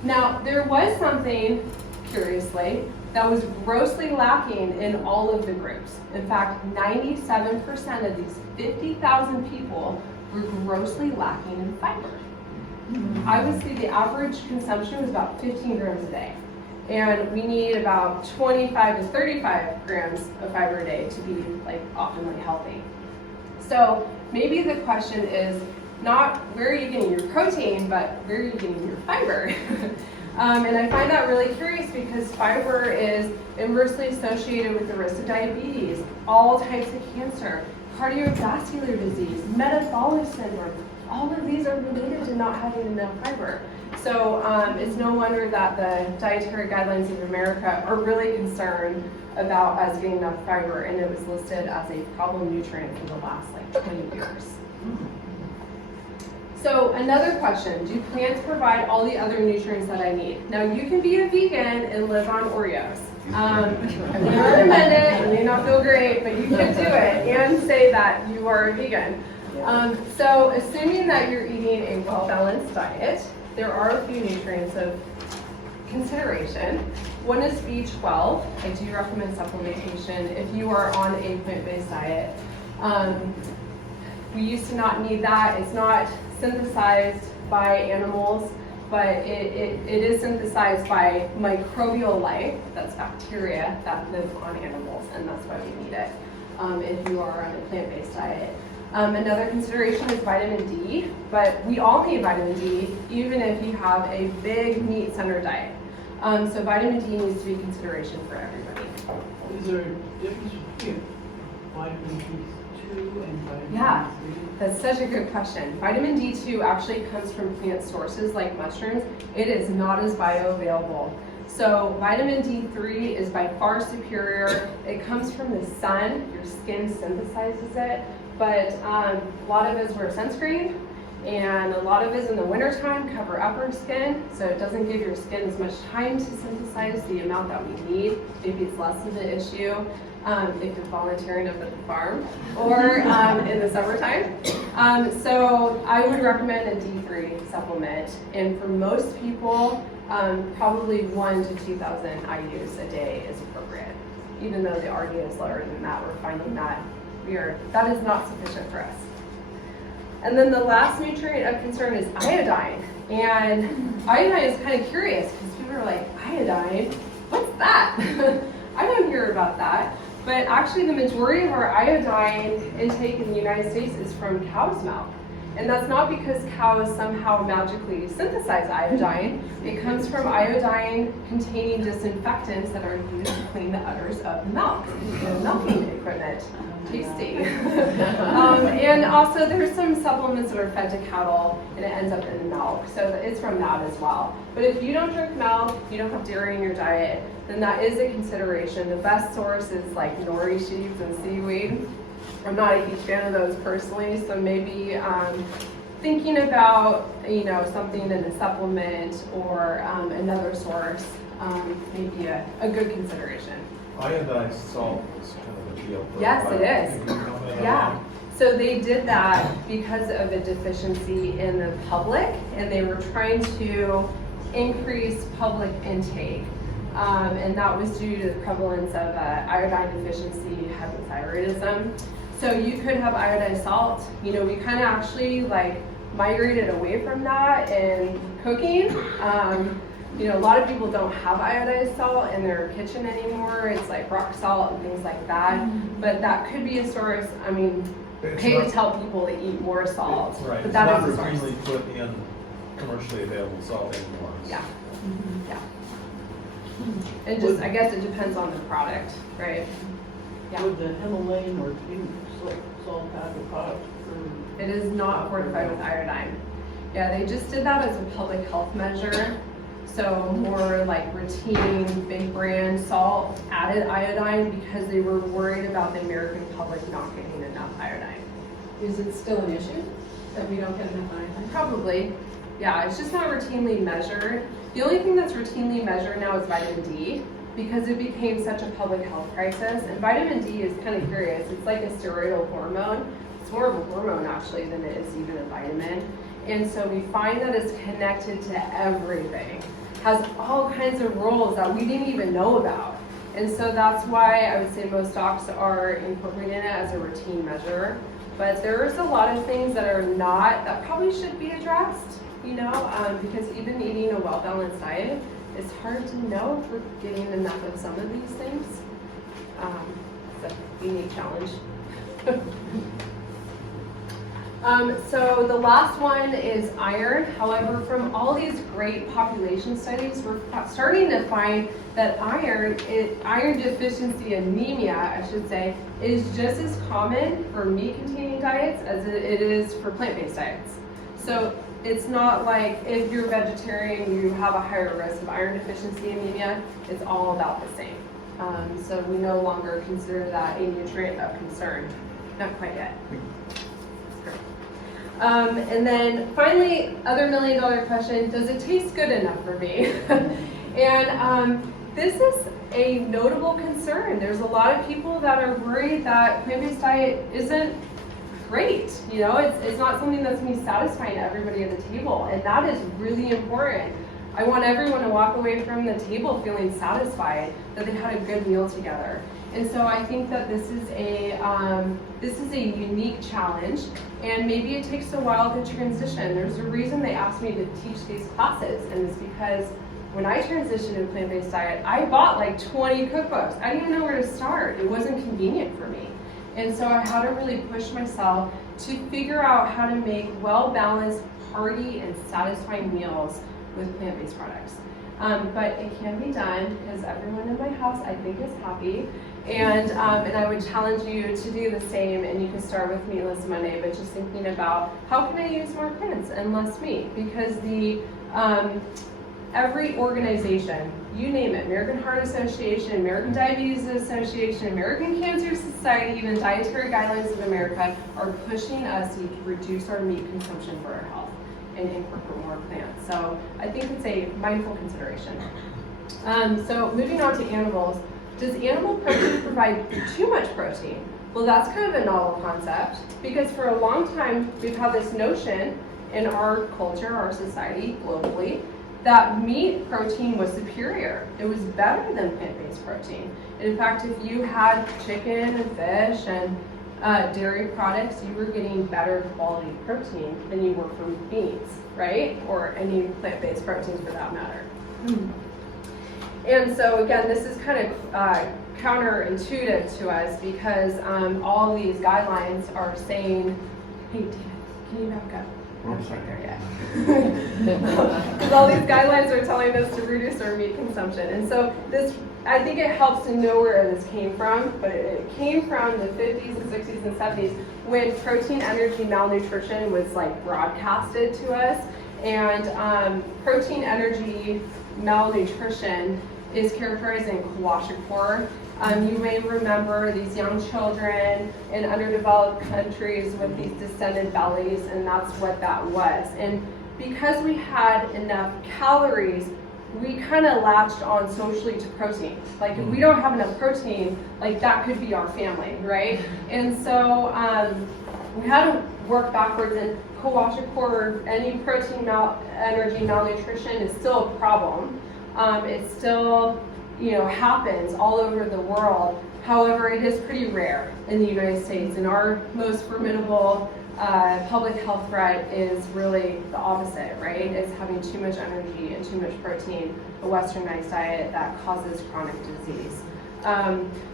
Now, there was something, curiously, that was grossly lacking in all of the groups. In fact, 97% of these 50,000 people were grossly lacking in fiber. I would say the average consumption was about 15 grams a day. And we need about 25 to 35 grams of fiber a day to be like optimally healthy. So maybe the question is not where are you getting your protein, but where are you getting your fiber? And I find that really curious because fiber is inversely associated with the risk of diabetes, all types of cancer, cardiovascular disease, metabolic syndrome. All of these are related to not having enough fiber. So it's no wonder that the Dietary Guidelines of America are really concerned about us getting enough fiber, and it was listed as a problem nutrient for the last like 20 years. So another question, do plants provide all the other nutrients that I need? Now you can be a vegan and live on Oreos. I wouldn't recommend it, you may not feel great, but you can do it and say that you are a vegan. So assuming that you're eating a well-balanced diet, there are a few nutrients of consideration. One is B12. I do recommend supplementation if you are on a plant-based diet. We used to not need that. It's not synthesized by animals, but it is synthesized by microbial life, that's bacteria that live on animals, and that's why we need it if you are on a plant-based diet. Another consideration is vitamin D, but we all need vitamin D, even if you have a big meat-centered diet. So vitamin D needs to be a consideration for everybody. Is there a difference between vitamin D2 and vitamin D3? Yeah, that's such a good question. Vitamin D2 actually comes from plant sources like mushrooms. It is not as bioavailable. So vitamin D3 is by far superior. It comes from the sun. Your skin synthesizes it. But a lot of us wear sunscreen, and a lot of us in the wintertime cover up our skin, so it doesn't give your skin as much time to synthesize the amount that we need. Maybe it's less of an issue if you're volunteering up at the farm or in the summertime. So I would recommend a D3 supplement, and for most people, probably 1,000 to 2,000 IUs a day is appropriate. Even though the RDA is lower than that, we're finding that that is not sufficient for us. And then the last nutrient of concern is iodine. And iodine is kind of curious because people are like, iodine? What's that? I don't hear about that. But actually the majority of our iodine intake in the United States is from cow's milk. And that's not because cows somehow magically synthesize iodine. It comes from iodine containing disinfectants that are used to clean the udders of the milk. The milking equipment. Tasty. And also there's some supplements that are fed to cattle and it ends up in the milk. So it's from that as well. But if you don't drink milk, you don't have dairy in your diet, then that is a consideration. The best source is like nori sheets and seaweed. I'm not a huge fan of those personally, so maybe thinking about something in a supplement or another source may be a good consideration. Iodized salt is kind of a deal. Yes, it is. Yeah. So they did that because of a deficiency in the public, and they were trying to increase public intake. And that was due to the prevalence of iodine deficiency, hypothyroidism. So you could have iodized salt. We kind of actually migrated away from that in cooking. A lot of people don't have iodized salt in their kitchen anymore. It's like rock salt and things like that. But that could be a source. I mean, pay to tell people to eat more salt. Right. But that it's is not a source. routinely put in commercially available salt anymore. Yeah. Yeah. And just, I guess it depends on the product, right? Yeah. Would the Himalayan or pink salt have a product for? It is not fortified with iodine. Yeah, they just did that as a public health measure. So more like routine, big brand salt added iodine because they were worried about the American public not getting enough iodine. Is it still an issue that we don't get enough iodine? Probably. Yeah, it's just not routinely measured. The only thing that's routinely measured now is vitamin D because it became such a public health crisis. And vitamin D is kind of curious. It's like a steroidal hormone. It's more of a hormone actually than it is even a vitamin. And so we find that it's connected to everything. Has all kinds of roles that we didn't even know about. And so that's why I would say most docs are incorporating it as a routine measure. But there's a lot of things that are not, that probably should be addressed, because even eating a well-balanced diet, it's hard to know if we're getting enough of some of these things. It's a unique challenge. So the last one is iron. However, from all these great population studies, we're starting to find that iron deficiency anemia, I should say, is just as common for meat-containing diets as it is for plant-based diets. So it's not like if you're vegetarian, you have a higher risk of iron deficiency anemia. It's all about the same. So we no longer consider that a nutrient of concern. Not quite yet. And then finally, other $1 million question, does it taste good enough for me? And this is a notable concern. There's a lot of people that are worried that plant-based diet isn't great. It's not something that's going to be satisfying to everybody at the table. And that is really important. I want everyone to walk away from the table feeling satisfied that they had a good meal together. And so I think that this is a unique challenge, and maybe it takes a while to transition. There's a reason they asked me to teach these classes, and it's because when I transitioned to a plant-based diet, I bought like 20 cookbooks. I didn't even know where to start. It wasn't convenient for me. And so I had to really push myself to figure out how to make well-balanced, hearty, and satisfying meals with plant-based products. But it can be done because everyone in my house, I think, is happy. And I would challenge you to do the same, and you can start with Meatless Monday, but just thinking about how can I use more plants and less meat? Because every organization, you name it, American Heart Association, American Diabetes Association, American Cancer Society, even Dietary Guidelines of America are pushing us to reduce our meat consumption for our health and incorporate more plants. So I think it's a mindful consideration. So moving on to animals. Does animal protein provide too much protein? Well, that's kind of a novel concept because for a long time we've had this notion in our culture, our society, globally, that meat protein was superior. It was better than plant-based protein. And in fact, if you had chicken and fish and dairy products, you were getting better quality protein than you were from beans, right? Or any plant-based proteins for that matter. And so again, this is kind of counterintuitive to us because all these guidelines are saying, hey, Tina, can you back up? I'm not there yet. Because all these guidelines are telling us to reduce our meat consumption. And so this, I think it helps to know where this came from, but it came from the 50s and 60s and 70s when protein energy malnutrition was like broadcasted to us. And protein energy malnutrition is characterized in kwashiorkor. You may remember these young children in underdeveloped countries with these distended bellies, and that's what that was. And because we had enough calories, we kind of latched on socially to protein. Like if we don't have enough protein, like that could be our family, right? And so we had to work backwards, and kwashiorkor, any protein energy malnutrition is still a problem. It still happens all over the world. However, it is pretty rare in the United States, and our most formidable public health threat is really the opposite, right? It's having too much energy and too much protein, a westernized diet that causes chronic disease.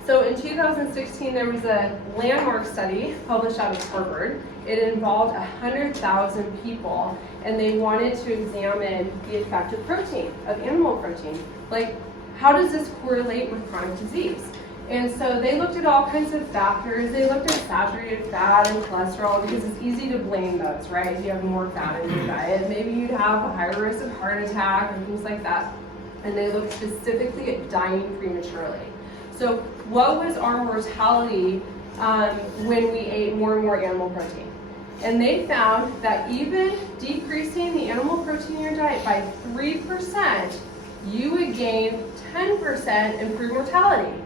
So in 2016, there was a landmark study published out of Harvard. It involved 100,000 people, and they wanted to examine the effect of protein, of animal protein. Like, how does this correlate with chronic disease? And so they looked at all kinds of factors. They looked at saturated fat and cholesterol because it's easy to blame those, right? If you have more fat in your diet, maybe you'd have a higher risk of heart attack and things like that. And they looked specifically at dying prematurely. So what was our mortality when we ate more and more animal protein? And they found that even decreasing the animal protein in your diet by 3%, you would gain 10% improved mortality.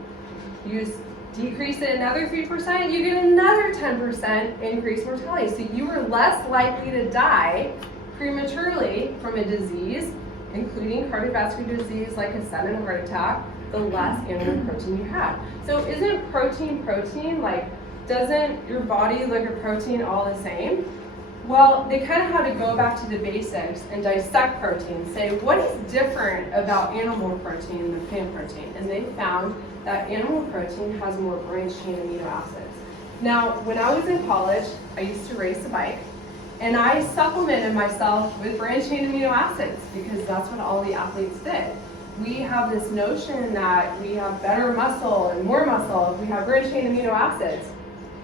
You decrease it another 3%, you get another 10% increased mortality. So you were less likely to die prematurely from a disease, including cardiovascular disease like a sudden heart attack, the less animal protein you had. So isn't protein? Like, doesn't your body look at protein all the same? Well, they kind of had to go back to the basics and dissect protein, say what is different about animal protein than plant protein, and they found that animal protein has more branched chain amino acids. Now, when I was in college, I used to race a bike, and I supplemented myself with branched chain amino acids because that's what all the athletes did. We have this notion that we have better muscle and more muscle if we have branched chain amino acids.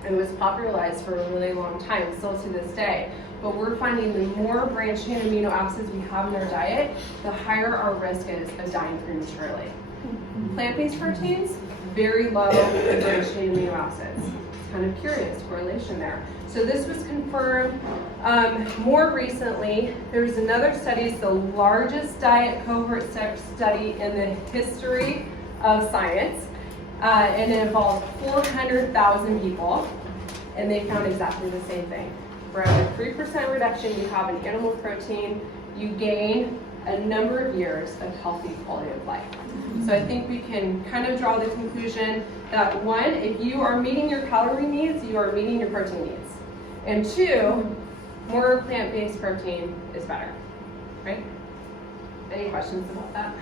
It was popularized for a really long time, still to this day. But we're finding the more branched chain amino acids we have in our diet, the higher our risk is of dying prematurely. Plant-based proteins, very low in branched chain amino acids. It's kind of curious correlation there. So this was confirmed more recently. There's another study, it's the largest diet cohort study in the history of science. And it involved 400,000 people, and they found exactly the same thing. For every 3% reduction you have in animal protein, you gain a number of years of healthy quality of life. So I think we can kind of draw the conclusion that one, if you are meeting your calorie needs, you are meeting your protein needs. And two, more plant-based protein is better, right? Any questions about that?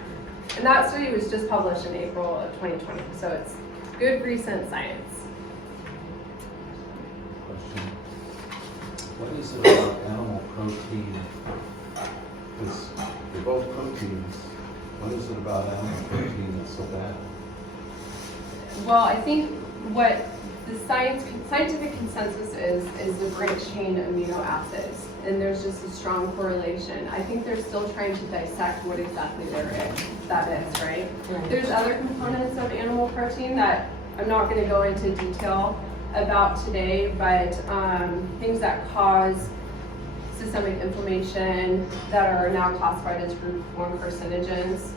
And that study was just published in April of 2020, so it's good recent science. Question. What is it about animal protein? Because they're both proteins. What is it about animal protein that's so bad? Well, I think what the scientific consensus is the branched chain amino acids, and there's just a strong correlation. I think they're still trying to dissect what exactly that is, right? There's other components of animal protein that I'm not going to go into detail about today, but things that cause systemic inflammation that are now classified as group 1 carcinogens,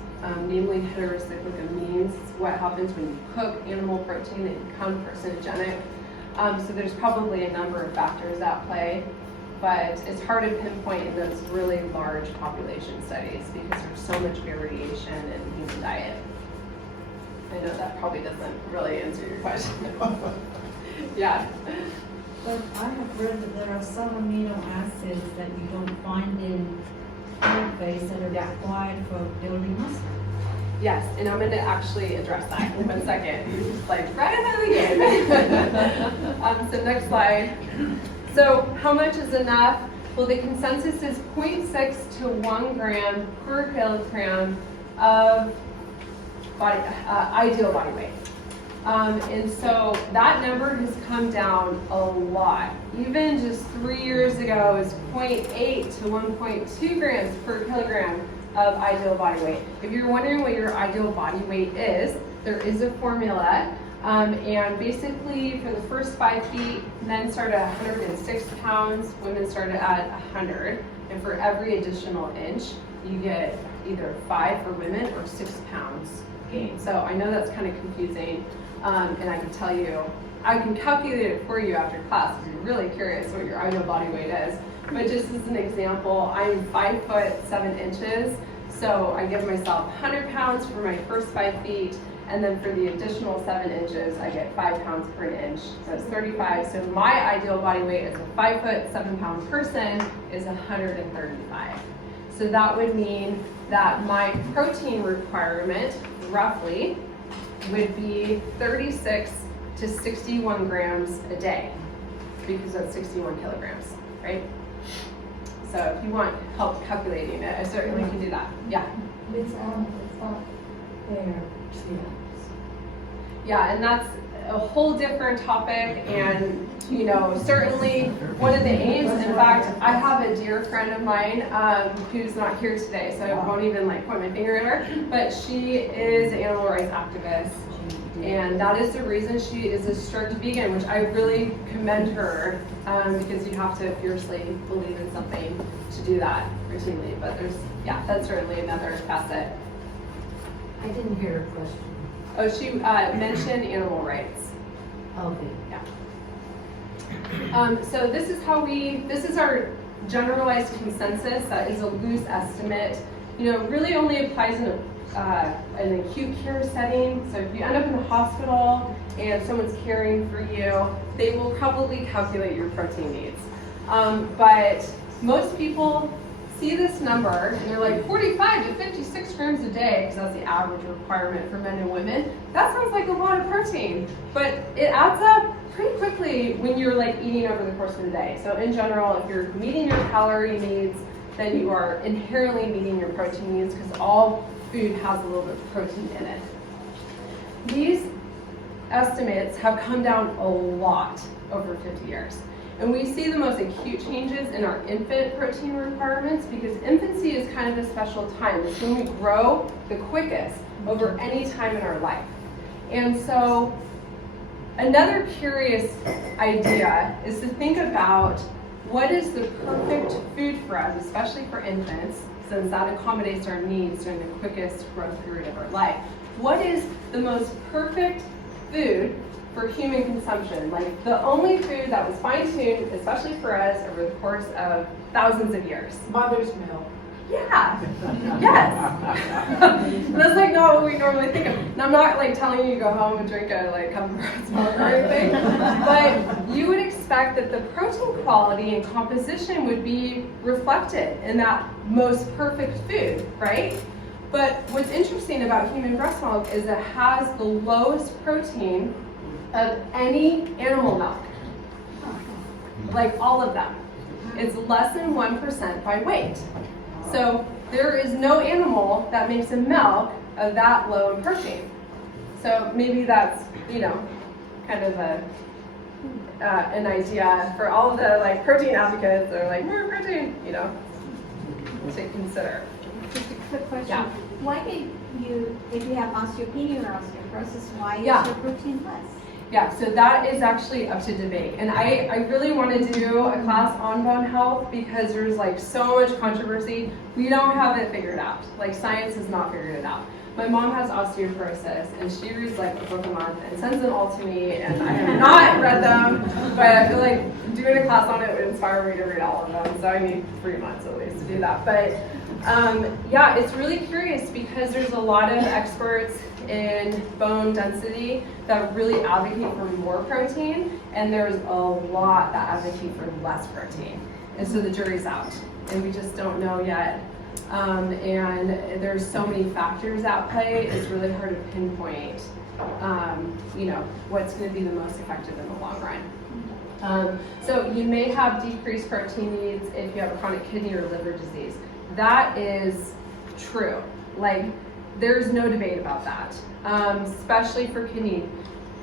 namely heterocyclic amines. It's what happens when you cook animal protein, they become carcinogenic. So there's probably a number of factors at play, but it's hard to pinpoint in those really large population studies because there's so much variation in human diet. I know that probably doesn't really answer your question. Yeah. But I have read that there are some amino acids that you don't find in plant-based that are Yeah. required for building muscle. Yes, and I'm going to actually address that in 1 second, like right ahead of the game. So next slide. So how much is enough? Well, the consensus is 0.6 to 1 gram per kilogram of ideal body weight. And so that number has come down a lot. Even just 3 years ago, it was 0.8 to 1.2 grams per kilogram of ideal body weight. If you're wondering what your ideal body weight is, there is a formula. And basically, for the first 5 feet, men start at 106 pounds, women start at 100. And for every additional inch, you get either 5 for women or 6 pounds gain. So I know that's kind of confusing. And I can tell you, I can calculate it for you after class if you're really curious what your ideal body weight is. But just as an example, I'm 5 foot 7 inches, so I give myself 100 pounds for my first 5 feet, and then for the additional 7 inches, I get 5 pounds per inch, so it's 35. So my ideal body weight as a 5 foot 7 pound person is 135. So that would mean that my protein requirement, roughly, would be 36 to 61 grams a day, because that's 61 kilograms, right? So if you want help calculating it, I certainly can do that. Yeah. It's not fair. Yeah, and that's a whole different topic, and you know, certainly one of the aims, in fact, I have a dear friend of mine who's not here today, so I won't even like point my finger at her, but she is an animal rights activist, and that is the reason she is a strict vegan, which I really commend her, because you have to fiercely believe in something to do that routinely, but there's, yeah, that's certainly another facet. I didn't hear her question. Oh, she mentioned animal rights. Okay. Yeah. So this is our generalized consensus. That is a loose estimate. You know, it really only applies in an acute care setting. So if you end up in the hospital and someone's caring for you, they will probably calculate your protein needs. But most people see this number and they're like 45 to 56 grams a day, because that's the average requirement for men and women. That sounds like a lot of protein, but it adds up pretty quickly when you're like eating over the course of the day. So in general, if you're meeting your calorie needs, then you are inherently meeting your protein needs, because all food has a little bit of protein in it. These estimates have come down a lot over 50 years. And we see the most acute changes in our infant protein requirements, because infancy is kind of a special time. It's when we grow the quickest over any time in our life. And so another curious idea is to think about what is the perfect food for us, especially for infants, since that accommodates our needs during the quickest growth period of our life. What is the most perfect food for human consumption? Like the only food that was fine-tuned, especially for us, over the course of thousands of years. Mother's milk. Yeah. Yes. That's like not what we normally think of. And I'm not like telling you to go home and drink a like cup of breast milk or anything, but you would expect that the protein quality and composition would be reflected in that most perfect food, right? But what's interesting about human breast milk is it has the lowest protein of any animal milk, like all of them. It's less than 1% by weight. So there is no animal that makes a milk of that low in protein. So maybe that's, you know, kind of an idea for all the like protein advocates that are like, more protein, you know, to consider. Just a quick question. Yeah. Why did you, if you have osteopenia or osteoporosis, why is Yeah. your protein less? Yeah, so that is actually up to debate. And I really want to do a class on bone health, because there's like so much controversy. We don't have it figured out. Like science has not figured it out. My mom has osteoporosis, and she reads like a book a month and sends them all to me, and I have not read them, but I feel like doing a class on it would inspire me to read all of them. So I need 3 months at least to do that. But Yeah, it's really curious because there's a lot of experts in bone density that really advocate for more protein, and there's a lot that advocate for less protein. And so the jury's out, and we just don't know yet. And there's so many factors at play, it's really hard to pinpoint, what's going to be the most effective in the long run. So you may have decreased protein needs if you have chronic kidney or liver disease. That is true. Like, there's no debate about that, especially for kidney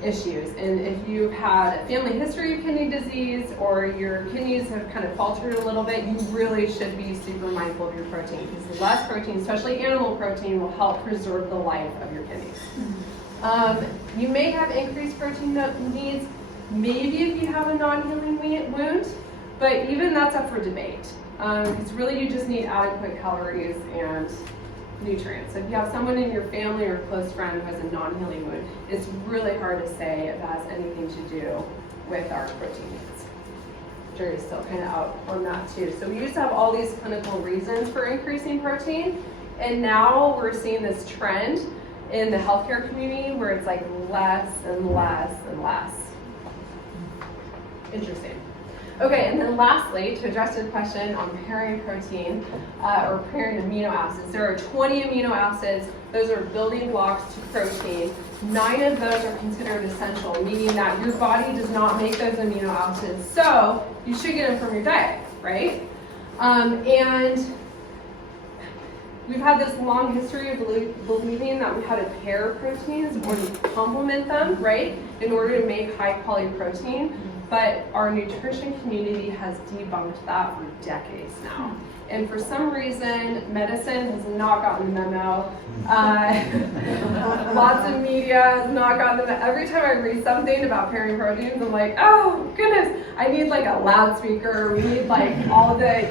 issues. And if you've had a family history of kidney disease or your kidneys have kind of faltered a little bit, you really should be super mindful of your protein, because less protein, especially animal protein, will help preserve the life of your kidneys. You may have increased protein needs, maybe if you have a non-healing wound, but even that's up for debate. Because really you just need adequate calories and nutrients. So if you have someone in your family or close friend who has a non-healing wound, it's really hard to say if that has anything to do with our protein needs. Jury's still kind of out on that too. So we used to have all these clinical reasons for increasing protein, and now we're seeing this trend in the healthcare community where it's like less and less and less. Interesting. Okay, and then lastly, to address your question on pairing protein or pairing amino acids, there are 20 amino acids. Those are building blocks to protein. 9 of those are considered essential, meaning that your body does not make those amino acids, so you should get them from your diet, right? And we've had this long history of believing that we had to pair proteins or to complement them, right, in order to make high quality protein. But our nutrition community has debunked that for decades now. And for some reason, medicine has not gotten the memo. Lots of media has not gotten the memo. Every time I read something about pairing proteins, I'm like, oh goodness, I need like a loudspeaker. We need like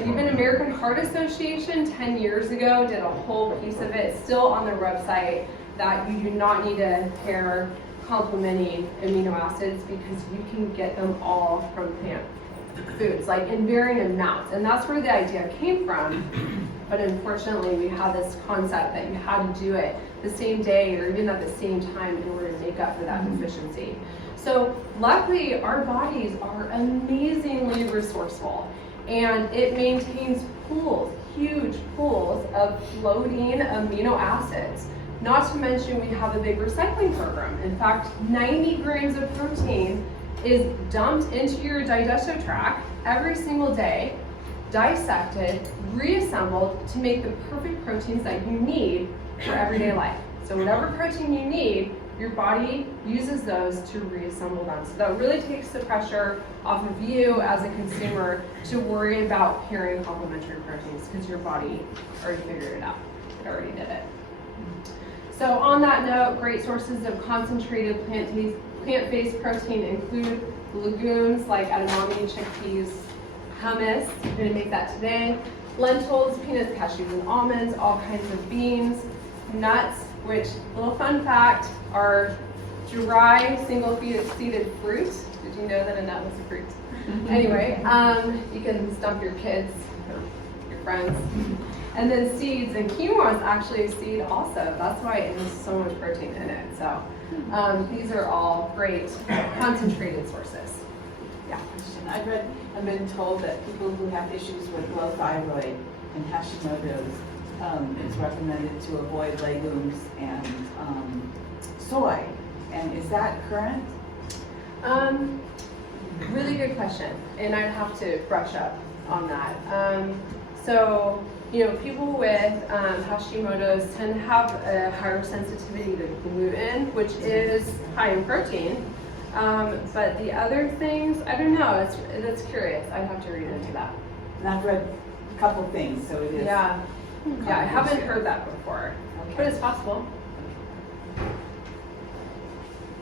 even American Heart Association 10 years ago did a whole piece of it, still on their website, that you do not need to pair complementing amino acids because you can get them all from plant foods, like in varying amounts. And that's where the idea came from. But unfortunately, we had this concept that you had to do it the same day or even at the same time in order to make up for that deficiency. So luckily, our bodies are amazingly resourceful, and it maintains pools, huge pools of floating amino acids. Not to mention we have a big recycling program. In fact, 90 grams of protein is dumped into your digestive tract every single day, dissected, reassembled to make the perfect proteins that you need for everyday life. So whatever protein you need, your body uses those to reassemble them. So that really takes the pressure off of you as a consumer to worry about pairing complementary proteins because your body already figured it out. It already did it. So on that note, great sources of concentrated plant-based protein include legumes like edamame, chickpeas, hummus, I'm going to make that today, lentils, peanuts, cashews, and almonds, all kinds of beans, nuts, which, little fun fact, are dry, single-seeded fruit. Did you know that a nut was a fruit? Anyway, you can stump your kids or your friends. And then seeds, and quinoa is actually a seed also. That's why it has so much protein in it. So these are all great concentrated sources. Yeah. I've been told that people who have issues with low thyroid and Hashimoto's, it's recommended to avoid legumes and soy. And is that current? Really good question, and I'd have to brush up on that. So, people with Hashimoto's tend to have a higher sensitivity to gluten, which is high in protein. But the other things, I don't know, that's curious. I'd have to read into that. And I've read a couple things, so it is. Yeah, I haven't heard that before, but it's possible.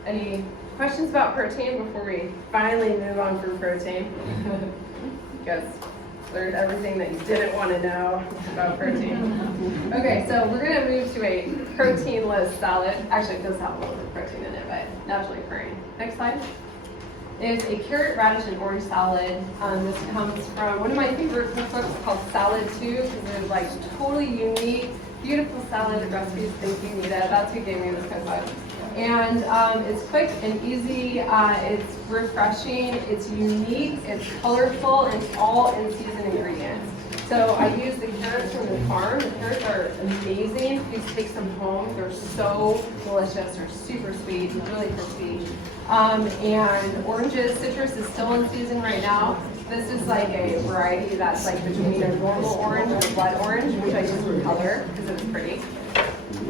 Any questions about protein before we finally move on from protein? You guys learned everything that you didn't want to know about protein. Okay, so we're going to move to a proteinless salad. Actually, it does have a little bit of protein in it, but naturally occurring. Next slide. is a carrot, radish, and orange salad. This comes from one of my favorite cookbooks called Salad 2, because there's like totally unique, beautiful salad recipes. Thank you, Nita. That's who gave me this cookbook. And it's quick and easy, it's refreshing, it's unique, it's colorful, and it's all in season ingredients. So I use the carrots from the farm. The carrots are amazing. Please take some home. They're so delicious. They're super sweet and really crispy. And oranges, citrus is still in season right now. This is like a variety that's like between a normal orange and a blood orange, which I use for color because it's pretty.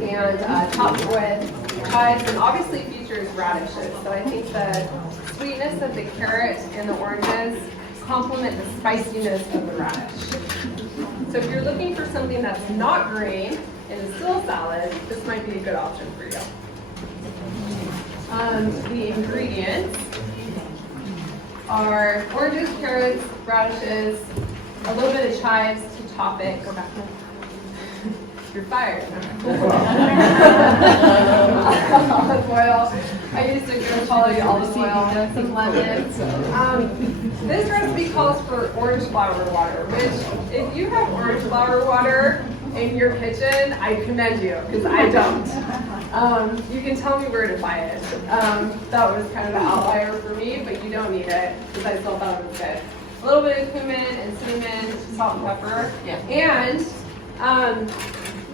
And topped with chives, and obviously features radishes. So I think the sweetness of the carrot and the oranges complement the spiciness of the radish. So if you're looking for something that's not green and is still salad, this might be a good option for you. The ingredients are oranges, carrots, radishes, a little bit of chives to top it. Go back. You're fired. Olive oil. I used a good quality olive oil, some lemon. This recipe calls for orange flower water, which if you have orange flower water in your kitchen, I commend you, because I don't. You can tell me where to buy it. That was kind of an outlier for me, but you don't need it, because I still thought it was good. A little bit of cumin and cinnamon, salt and pepper. Yeah. And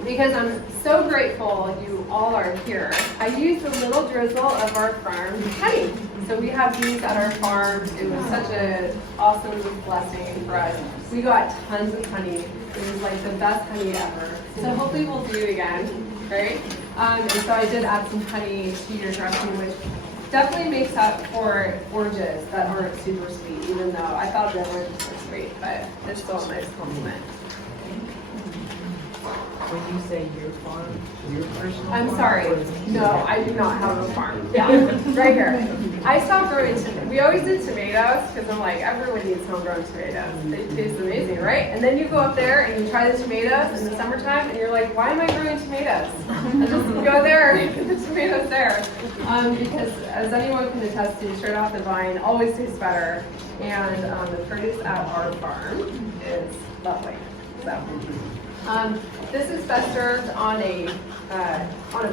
because I'm so grateful you all are here, I used a little drizzle of our farm honey. So we have these at our farm. It was such an awesome blessing for us. We got tons of honey. It was like the best honey ever. So hopefully we'll do it again, right? And so I did add some honey to your dressing, which definitely makes up for oranges that aren't super sweet, even though I thought the oranges were sweet, but it's still a nice compliment. When you say your farm, your personal I'm farm? sorry. No, I do not have a farm. Yeah, right here. I stopped growing tomatoes. We always did tomatoes because I'm like, everyone needs homegrown tomatoes. They taste amazing, right? And then you go up there and you try the tomatoes in the summertime and you're like, why am I growing tomatoes? I just go there and get the tomatoes there. Because as anyone can attest to, straight off the vine always tastes better. And the produce at our farm is lovely. So. This is best served on a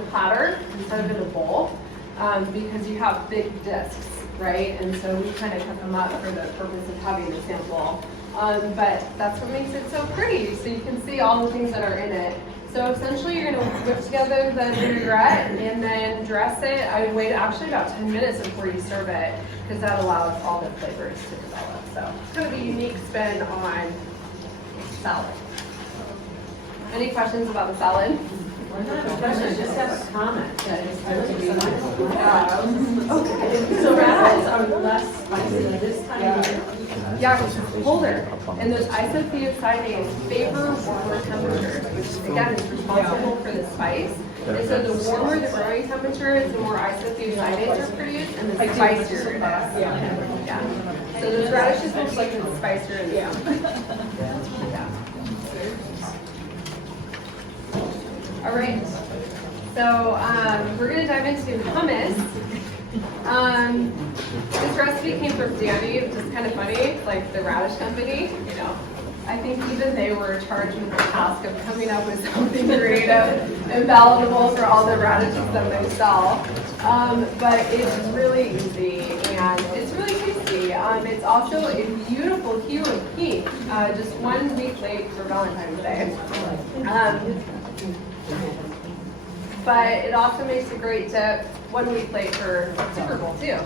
platter instead of in a bowl because you have big discs, right? And so we kind of cut them up for the purpose of having a sample. But that's what makes it so pretty. So you can see all the things that are in it. So essentially you're going to whip together the vinaigrette and then dress it. I wait actually about 10 minutes before you serve it because that allows all the flavors to develop. So it's kind of a unique spin on salad. Any questions about the salad? I just have a comment. Okay. So radishes are less spicy this time of year? Yeah, it's colder. And those isothiocyanate favor warmer temperatures, which again is responsible for the spice. And so the warmer the growing temperature is, the more isothiocyanates are produced and the spicier it is. Yeah. So those radishes look like the spicier in the summer. Yeah. All right, so we're going to dive into hummus. This recipe came from Danny, which is kind of funny, like the radish company, you know. I think even they were charged with the task of coming up with something creative and palatable for all the radishes that they sell. But it's really easy and it's really tasty. It's also a beautiful hue of pink, just 1 week late for Valentine's Day. But it also makes a great dip 1 week late for Super Bowl too,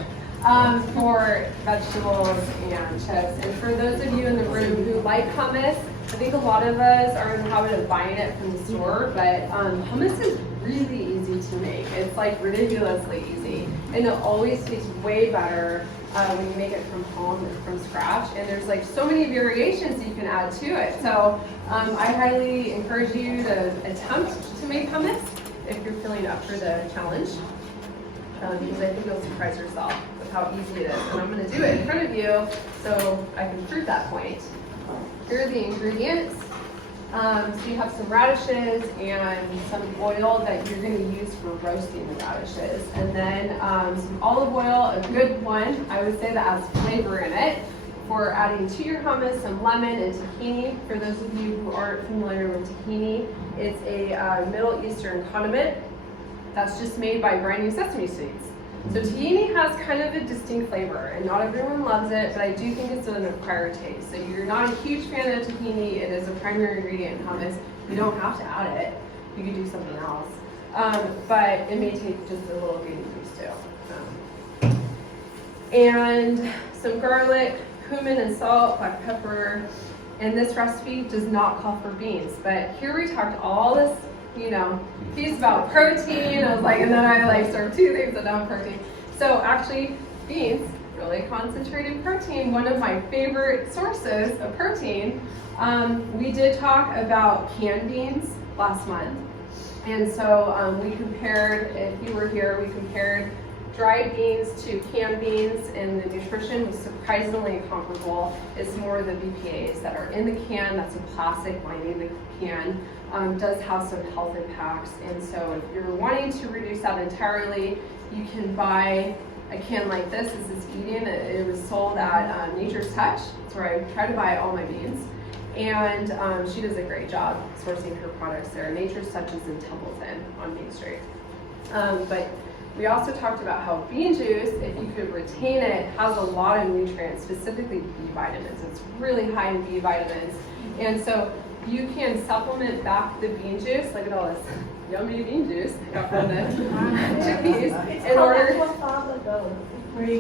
for vegetables and chips. And for those of you in the room who like hummus, I think a lot of us are in the habit of buying it from the store, but hummus is really easy to make. It's like ridiculously easy. And it always tastes way better when you make it from home and from scratch. And there's like so many variations you can add to it. So I highly encourage you to attempt to make hummus if you're feeling up for the challenge. Because I think you'll surprise yourself with how easy it is. And I'm going to do it in front of you so I can prove that point. Here are the ingredients. So you have some radishes and some oil that you're going to use for roasting the radishes. And then some olive oil, a good one, I would say, that has flavor in it, for adding to your hummus, some lemon and tahini. For those of you who aren't familiar with tahini, it's a Middle Eastern condiment that's just made by grinding sesame seeds. So tahini has kind of a distinct flavor, and not everyone loves it, but I do think it's an acquired taste. So you're not a huge fan of tahini, it is a primary ingredient in hummus. You don't have to add it. You could do something else. But it may take just a little getting used to. And some garlic, cumin and salt, black pepper. And this recipe does not call for beans, but here we talked all this, piece about protein. I was like, and then I served two things that don't have protein. So actually, beans, really concentrated protein, one of my favorite sources of protein. We did talk about canned beans last month. And so we compared, if you were here, we compared dried beans to canned beans, and the nutrition was surprisingly comparable. It's more the BPAs that are in the can, that's a plastic lining the can, does have some health impacts. And so if you're wanting to reduce that entirely, you can buy a can like this. This is Eden. It was sold at Nature's Touch. That's where I try to buy all my beans. And she does a great job sourcing her products there. Nature's Touch is in Templeton on Main Street. But we also talked about how bean juice, if you could retain it, has a lot of nutrients, specifically B vitamins. It's really high in B vitamins. And so you can supplement back the bean juice. Look at all this yummy bean juice got from the chickpeas in order.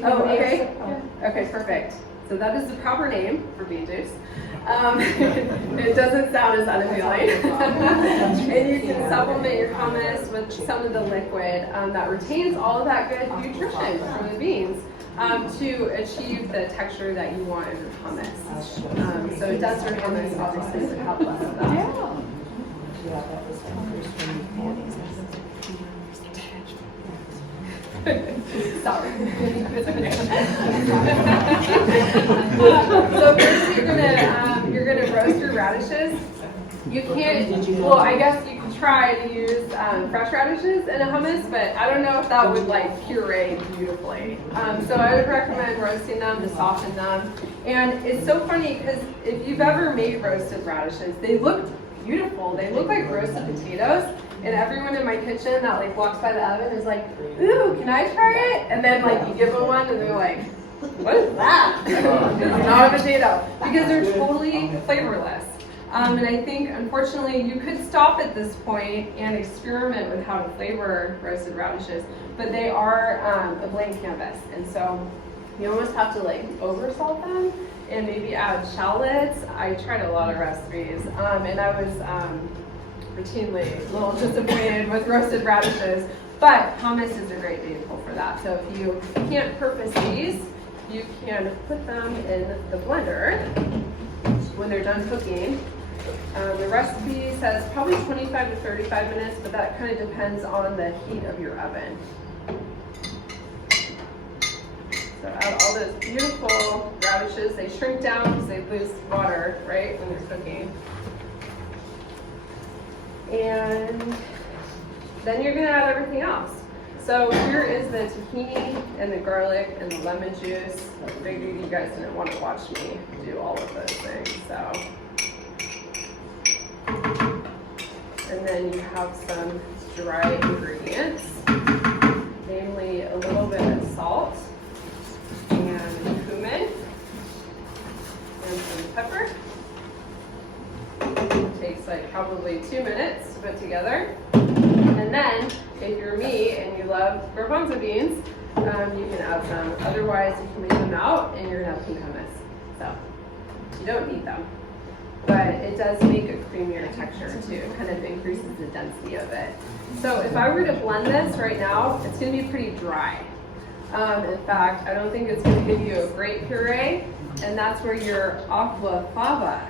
Oh, okay. Okay, perfect. So that is the proper name for bean juice. It doesn't sound as unappealing. And you can supplement your hummus with some of the liquid that retains all of that good nutrition from the beans to achieve the texture that you want in your hummus. So denser hummus obviously would help less of that. Sorry. So first you're gonna roast your radishes. You can't. Well, I guess you can try to use fresh radishes in a hummus, but I don't know if that would puree beautifully. So I would recommend roasting them to soften them. And it's so funny because if you've ever made roasted radishes, they look beautiful. They look like roasted potatoes. And everyone in my kitchen that walks by the oven is like, ooh, can I try it? And then you give them one and they're like, what is that? It's not a potato. Because they're totally flavorless. And I think, unfortunately, you could stop at this point and experiment with how to flavor roasted radishes, but they are a blank canvas. And so you almost have to oversalt them and maybe add shallots. I tried a lot of recipes, and I was routinely a little disappointed with roasted radishes, but hummus is a great vehicle for that. So if you can't purpose these, you can put them in the blender when they're done cooking. The recipe says probably 25 to 35 minutes, but that kind of depends on the heat of your oven. So add all those beautiful radishes. They shrink down because they lose water, right, when they're cooking. And then you're gonna add everything else. So here is the tahini and the garlic and the lemon juice. I figured you guys didn't want to watch me do all of those things, so. And then you have some dry ingredients, namely a little bit of salt and cumin and some pepper. It takes probably 2 minutes to put together. And then, if you're me and you love garbanzo beans, you can add some. Otherwise, you can leave them out and you're gonna have pink hummus. So, you don't need them. But it does make a creamier texture too. It kind of increases the density of it. So if I were to blend this right now, it's gonna be pretty dry. In fact, I don't think it's gonna give you a great puree, and that's where your aquafaba,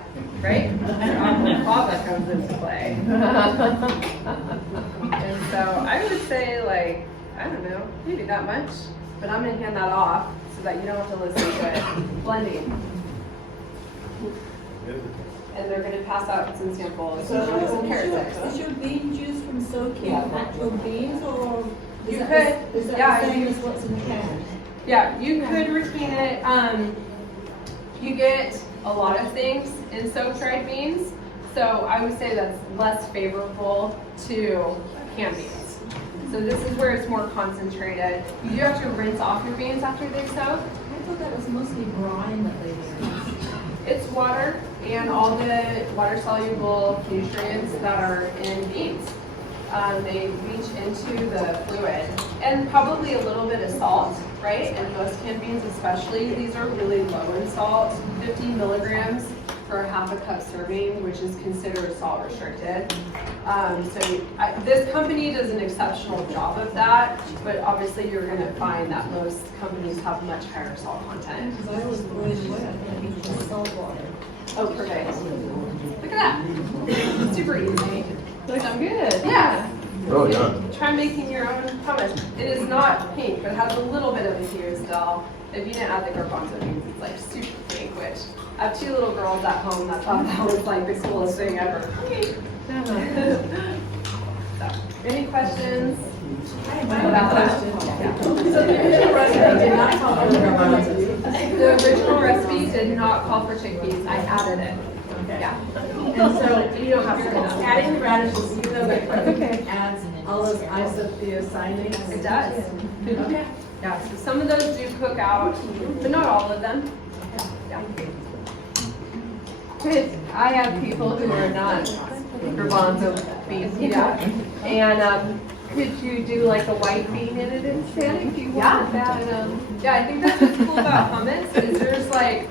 right? Your aquafaba comes into play. And so I would say I don't know, maybe that much, but I'm gonna hand that off so that you don't have to listen to it blending. and they're gonna pass out some samples. Is Some carrot sticks. your bean juice from soaking actual beans, or You is that could, is that yeah, the same you- as what's in the can? Yeah, you could retain it. You get a lot of things in soak-dried beans, so I would say that's less favorable to canned beans. So this is where it's more concentrated. You do have to rinse off your beans after they soak. I thought that was mostly brine that they use. It's water and all the water-soluble nutrients that are in beans. They reach into the fluid, and probably a little bit of salt, right? And most canned beans especially, these are really low in salt, 50 milligrams for a half a cup serving, which is considered salt restricted. This company does an exceptional job of that, but obviously you're gonna find that most companies have much higher salt content. Because I always boil it wet, I think it's salt water. Oh, perfect. Look at that. Super easy. Looks good. Yeah. Oh, yeah. Try making your own hummus. It is not pink, but it has a little bit of a hue still. If you didn't add the garbanzo beans, it's like super pink, which I have 2 little girls at home that thought that was like the coolest thing ever. So, any questions? I have a question. So the original recipe did not call for garbanzo. The original recipe did not call for chickpeas. I added it. Okay. Yeah. And so you don't have to, adding the radishes, even though that adds all those isothiocyanates. It does. Okay. Yeah, so some of those do cook out, but not all of them. Yeah. I have people who are not garbanzo beans, Yeah. and could you do like a white bean in it instead if you wanted that? Yeah, I think that's what's cool about hummus is there's like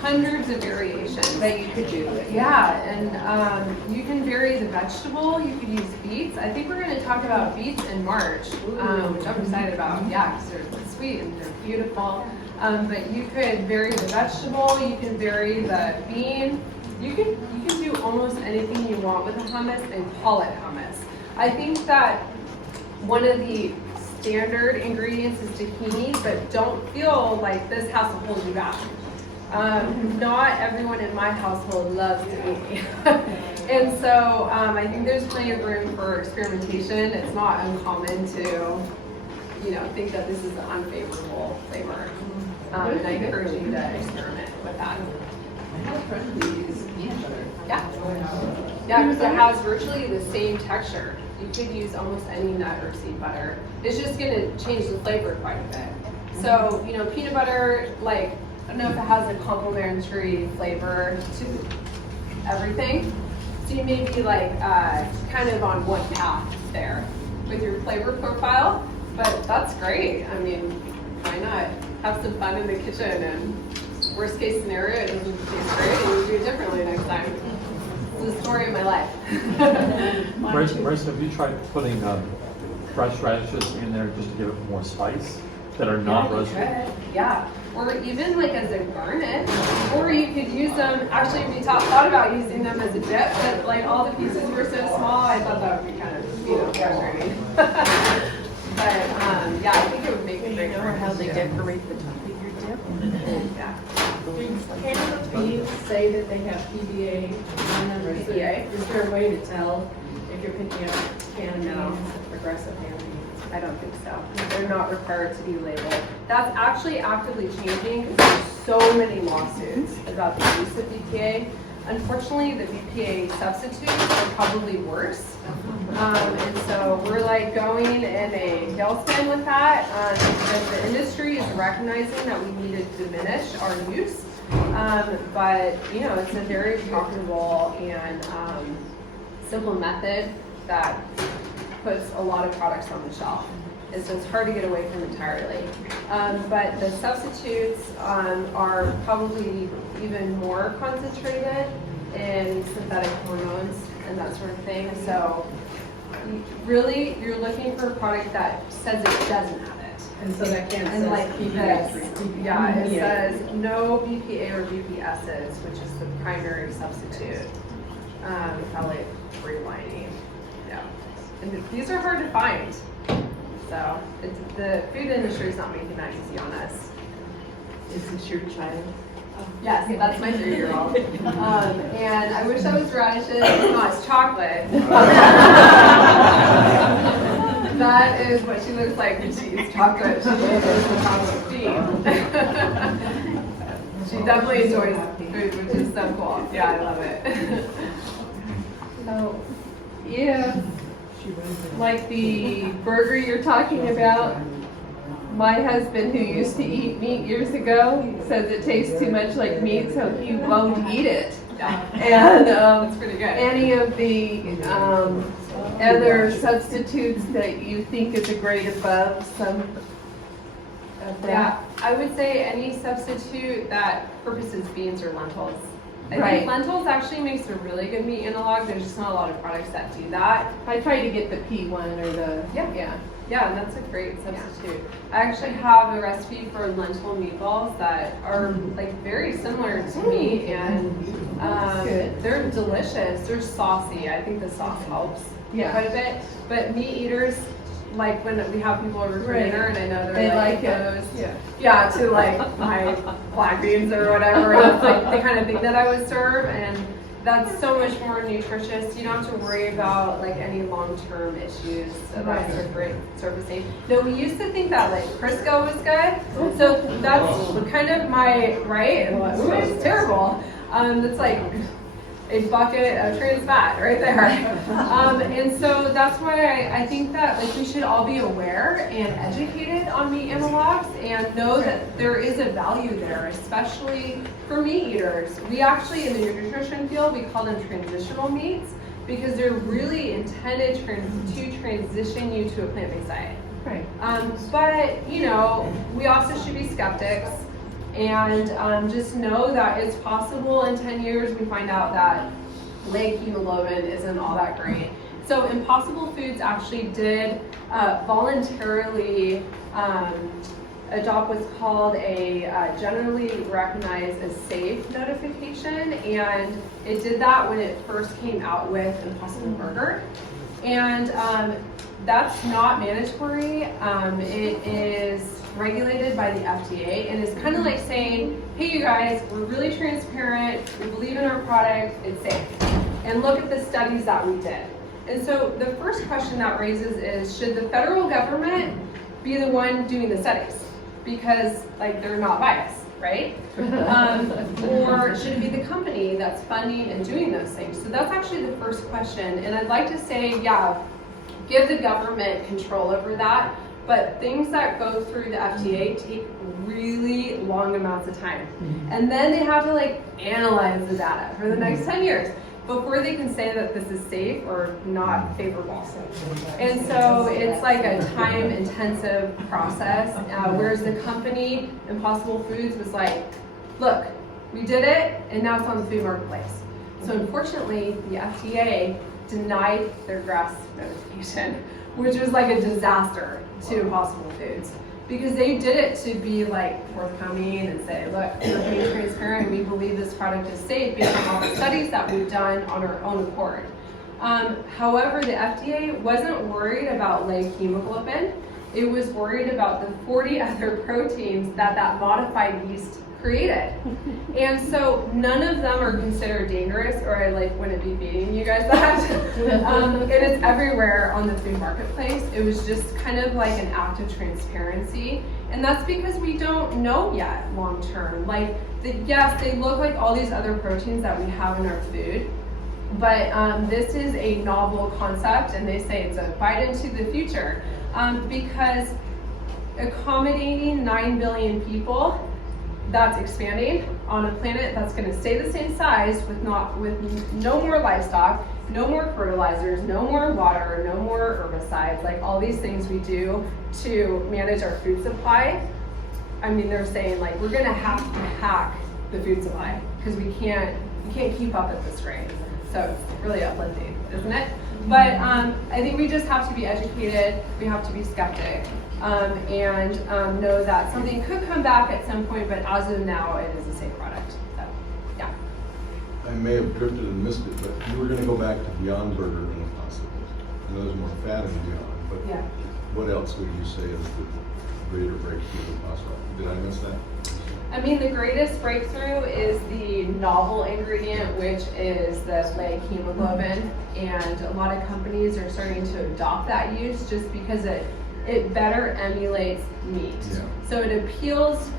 hundreds of variations. That you could do it. Yeah, and you can vary the vegetable. You could use beets. I think we're going to talk about beets in March, which I'm excited about. Yeah, because they're sweet and they're beautiful. But you could vary the vegetable. You can vary the bean. You can do almost anything you want with a hummus and call it hummus. I think that one of the standard ingredients is tahini, but don't feel like this has to hold you back. Not everyone in my household loves tahini. And so I think there's plenty of room for experimentation. It's not uncommon to, think that this is an unfavorable flavor. And I encourage you to experiment with that. Yeah. Yeah, because it has virtually the same texture. You could use almost any nut or seed butter. It's just going to change the flavor quite a bit. So, peanut butter, I don't know if it has a complementary flavor to everything. So you may be kind of on one path there with your flavor profile, but that's great. I mean, why not have some fun in the kitchen, and worst case scenario, it doesn't taste great and you do it differently next time. It's the story of my life. Marisa, have you tried putting fresh radishes in there just to give it more spice that are not roasted? Yeah, or even as a garnish, or you could use them. Actually, we thought about using them as a dip, but all the pieces were so small, I thought that would be kind of frustrating. But yeah, I think it would make a great garnish. How they decorate the top of your dip? Yeah. Can the beans say that they have PBA on them, or is there a way to tell if you're picking up canned beans, aggressive canned beans? I don't think so. They're not required to be labeled. That's actually actively changing because there's so many lawsuits about the use of BPA. Unfortunately, the BPA substitutes are probably worse. And so we're going in a tailspin with that because the industry is recognizing that we need to diminish our use. But, it's a very profitable and simple method that puts a lot of products on the shelf. And so it's hard to get away from entirely. But the substitutes are probably even more concentrated in synthetic hormones and that sort of thing. So really, you're looking for a product that says it doesn't have it. And so that can And say PBA this, free. yeah, it says no BPA or BPSs, which is the primary substitute. Probably rewinding. Yeah. And these are hard to find. So the food industry is not making that easy on us. Is this your child? Yes, that's my 3-year-old. And I wish I was radishes. No, it's chocolate. That is what she looks like when she eats chocolate. She is a chocolate fiend. She definitely enjoys food, which is so cool. Yeah, I love it. So, yeah, like the burger you're talking about, my husband, who used to eat meat years ago, says it tastes too much like meat, so he won't eat it. And That's pretty good. any of the other substitutes that you think is a grade above some of Yeah, that? I would say any substitute that purposes beans or lentils. I Right. think lentils actually makes a really good meat analog. There's just not a lot of products that do that. I try to get the P1 or the, Yeah. Yeah, and that's a great substitute. I actually have a recipe for lentil meatballs that are like very similar to meat, and Good. they're delicious. They're saucy. I think the sauce helps Yeah. quite a bit. But meat eaters, like when we have people over for Right. dinner, and I know they're They like like it. those. Yeah. Yeah, to like my black beans or whatever. That's like the kind of thing that I would serve, and that's so much more nutritious. You don't have to worry about like any long-term issues about surfacing. No, we used to think that like Crisco was good, so that's kind of my Ooh, it's terrible. That's like a bucket of trans fat right there. And so that's why I think that like we should all be aware and educated on meat analogs and know that there is a value there, especially for meat eaters. We actually, in the nutrition field, we call them transitional meats because they're really intended to transition you to a plant-based diet. Right. But, you know, we also should be skeptics and just know that it's possible in 10 years we find out that leg hemoglobin isn't all that great. So Impossible Foods actually did voluntarily adopt what's called a generally recognized as safe notification, and it did that when it first came out with Impossible Burger. And that's not mandatory. It is regulated by the FDA, and it's kind of like saying, hey you guys, we're really transparent, we believe in our product, it's safe. And look at the studies that we did. And so the first question that raises is, should the federal government be the one doing the studies? Because like they're not biased, right? Or should it be the company that's funding and doing those things? So that's actually the first question. And I'd like to say, yeah, give the government control over that. But things that go through the FDA take really long amounts of time. And then they have to like analyze the data for the next 10 years before they can say that this is safe or not favorable. And so it's like a time intensive process, whereas the company, Impossible Foods, was like, look, we did it and now it's on the food marketplace. So unfortunately, the FDA denied their GRAS notification, which was like a disaster to Impossible Foods, because they did it to be like forthcoming and say, look, we're being transparent, we believe this product is safe based on all the studies that we've done on our own accord. However, the FDA wasn't worried about leg hemoglobin. It was worried about the 40 other proteins that modified yeast created. And so none of them are considered dangerous, or I like wouldn't be feeding you guys that. And it's everywhere on the food marketplace. It was just kind of like an act of transparency. And that's because we don't know yet long term. Like, yes, they look like all these other proteins that we have in our food, but this is a novel concept, and they say it's a bite into the future, because accommodating 9 billion people, that's expanding on a planet that's going to stay the same size with no more livestock, no more fertilizers, no more water, no more herbicides, like all these things we do to manage our food supply. I mean, they're saying like we're going to have to hack the food supply because we can't keep up at this rate. So it's really uplifting, isn't it? But I think we just have to be educated. We have to be skeptic. And know that something could come back at some point, but as of now, it is a safe product. So, yeah. I may have drifted and missed it, but you were going to go back to Beyond Burger and Impossible. I know there's more fat in Beyond, but what else would you say is the greater breakthrough of Impossible? Did I miss that? I mean, the greatest breakthrough is the novel ingredient, which is the leg hemoglobin. And a lot of companies are starting to adopt that use just because it better emulates meat. Yeah. So it appeals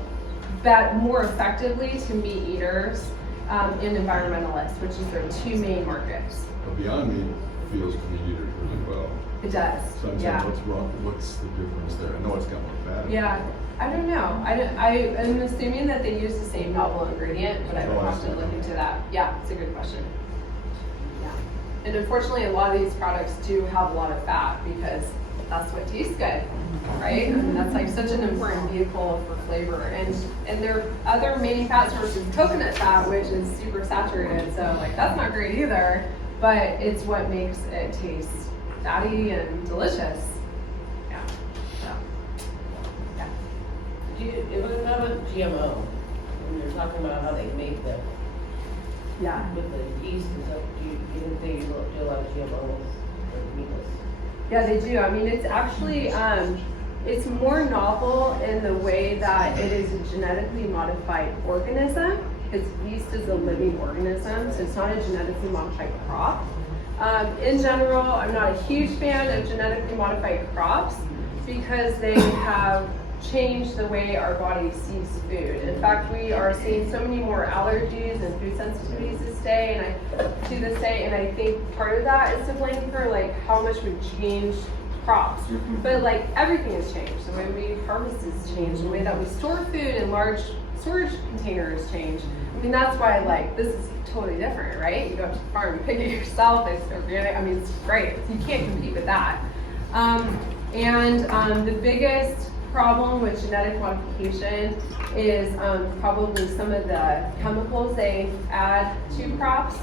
more effectively to meat eaters and environmentalists, which is their two main markets. But Beyond Meat feels to meat eaters really well. It does, So I'm saying, yeah. what's wrong, what's the difference there? I know it's got more fat. Yeah, I don't know. I'm assuming that they use the same novel ingredient, but I would Oh, I have to see. look into that. Yeah, it's a good question. Yeah. And unfortunately, a lot of these products do have a lot of fat because that's what tastes good, right? I mean, that's like such an important vehicle for flavor. And their other main fat source is coconut fat, which is super saturated. So like that's not great either, but it's what makes it taste fatty and delicious. Yeah. So, yeah. It was about GMO, when you're talking about how they make them Yeah. with the yeast and stuff, do you think they do a lot of GMOs or meatless? Yeah, they do. I mean, it's actually, it's more novel in the way that it is a genetically modified organism, because yeast is a living organism, so it's not a genetically modified crop. In general, I'm not a huge fan of genetically modified crops because they have changed the way our body sees food. In fact, we are seeing so many more allergies and food sensitivities this day, and I think part of that is to blame for like how much we've changed crops. But like everything has changed. The way we harvest has changed. The way that we store food in large storage containers changed. I mean, that's why like this is totally different, right? You go to the farm, you pick it yourself, it's organic. I mean, it's great. You can't compete with that. The biggest problem with genetic modification is probably some of the chemicals they add to crops.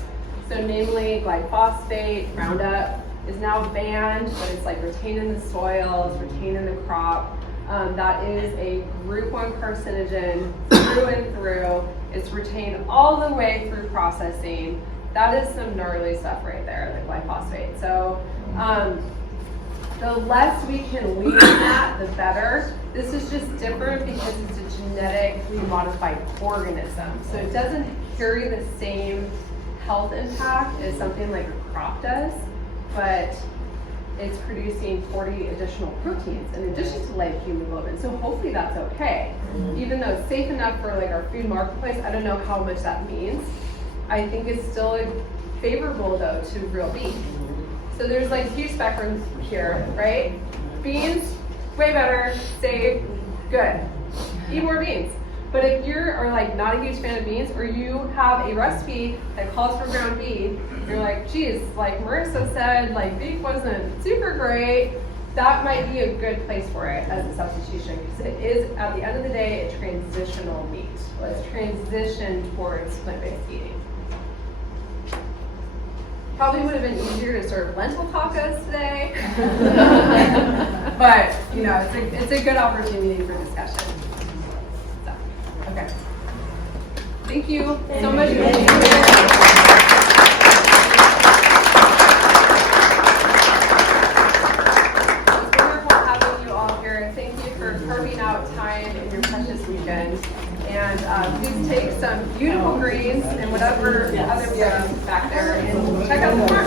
So namely glyphosate, Roundup is now banned, but it's like retained in the soil, it's retained in the crop. That is a group 1 carcinogen through and through. It's retained all the way through processing. That is some gnarly stuff right there, the glyphosate. So the less we can lean on that, the better. This is just different because it's a genetically modified organism. So it doesn't carry the same health impact as something like a crop does, but it's producing 40 additional proteins in addition to leg hemoglobin. So hopefully that's okay. Even though it's safe enough for like our food marketplace, I don't know how much that means. I think it's still favorable though to real beef. So there's like huge spectrums here, right? Beans, way better, safe, good. Eat more beans. But if you are like not a huge fan of beans, or you have a recipe that calls for ground beef, you're like, geez, like Marisa said, like beef wasn't super great, that might be a good place for it as a substitution, because it is, at the end of the day, a transitional meat. Let's transition towards plant-based eating. Probably would have been easier to serve lentil tacos today, but you know, it's a good opportunity for discussion. So, okay. Thank you so much for being here.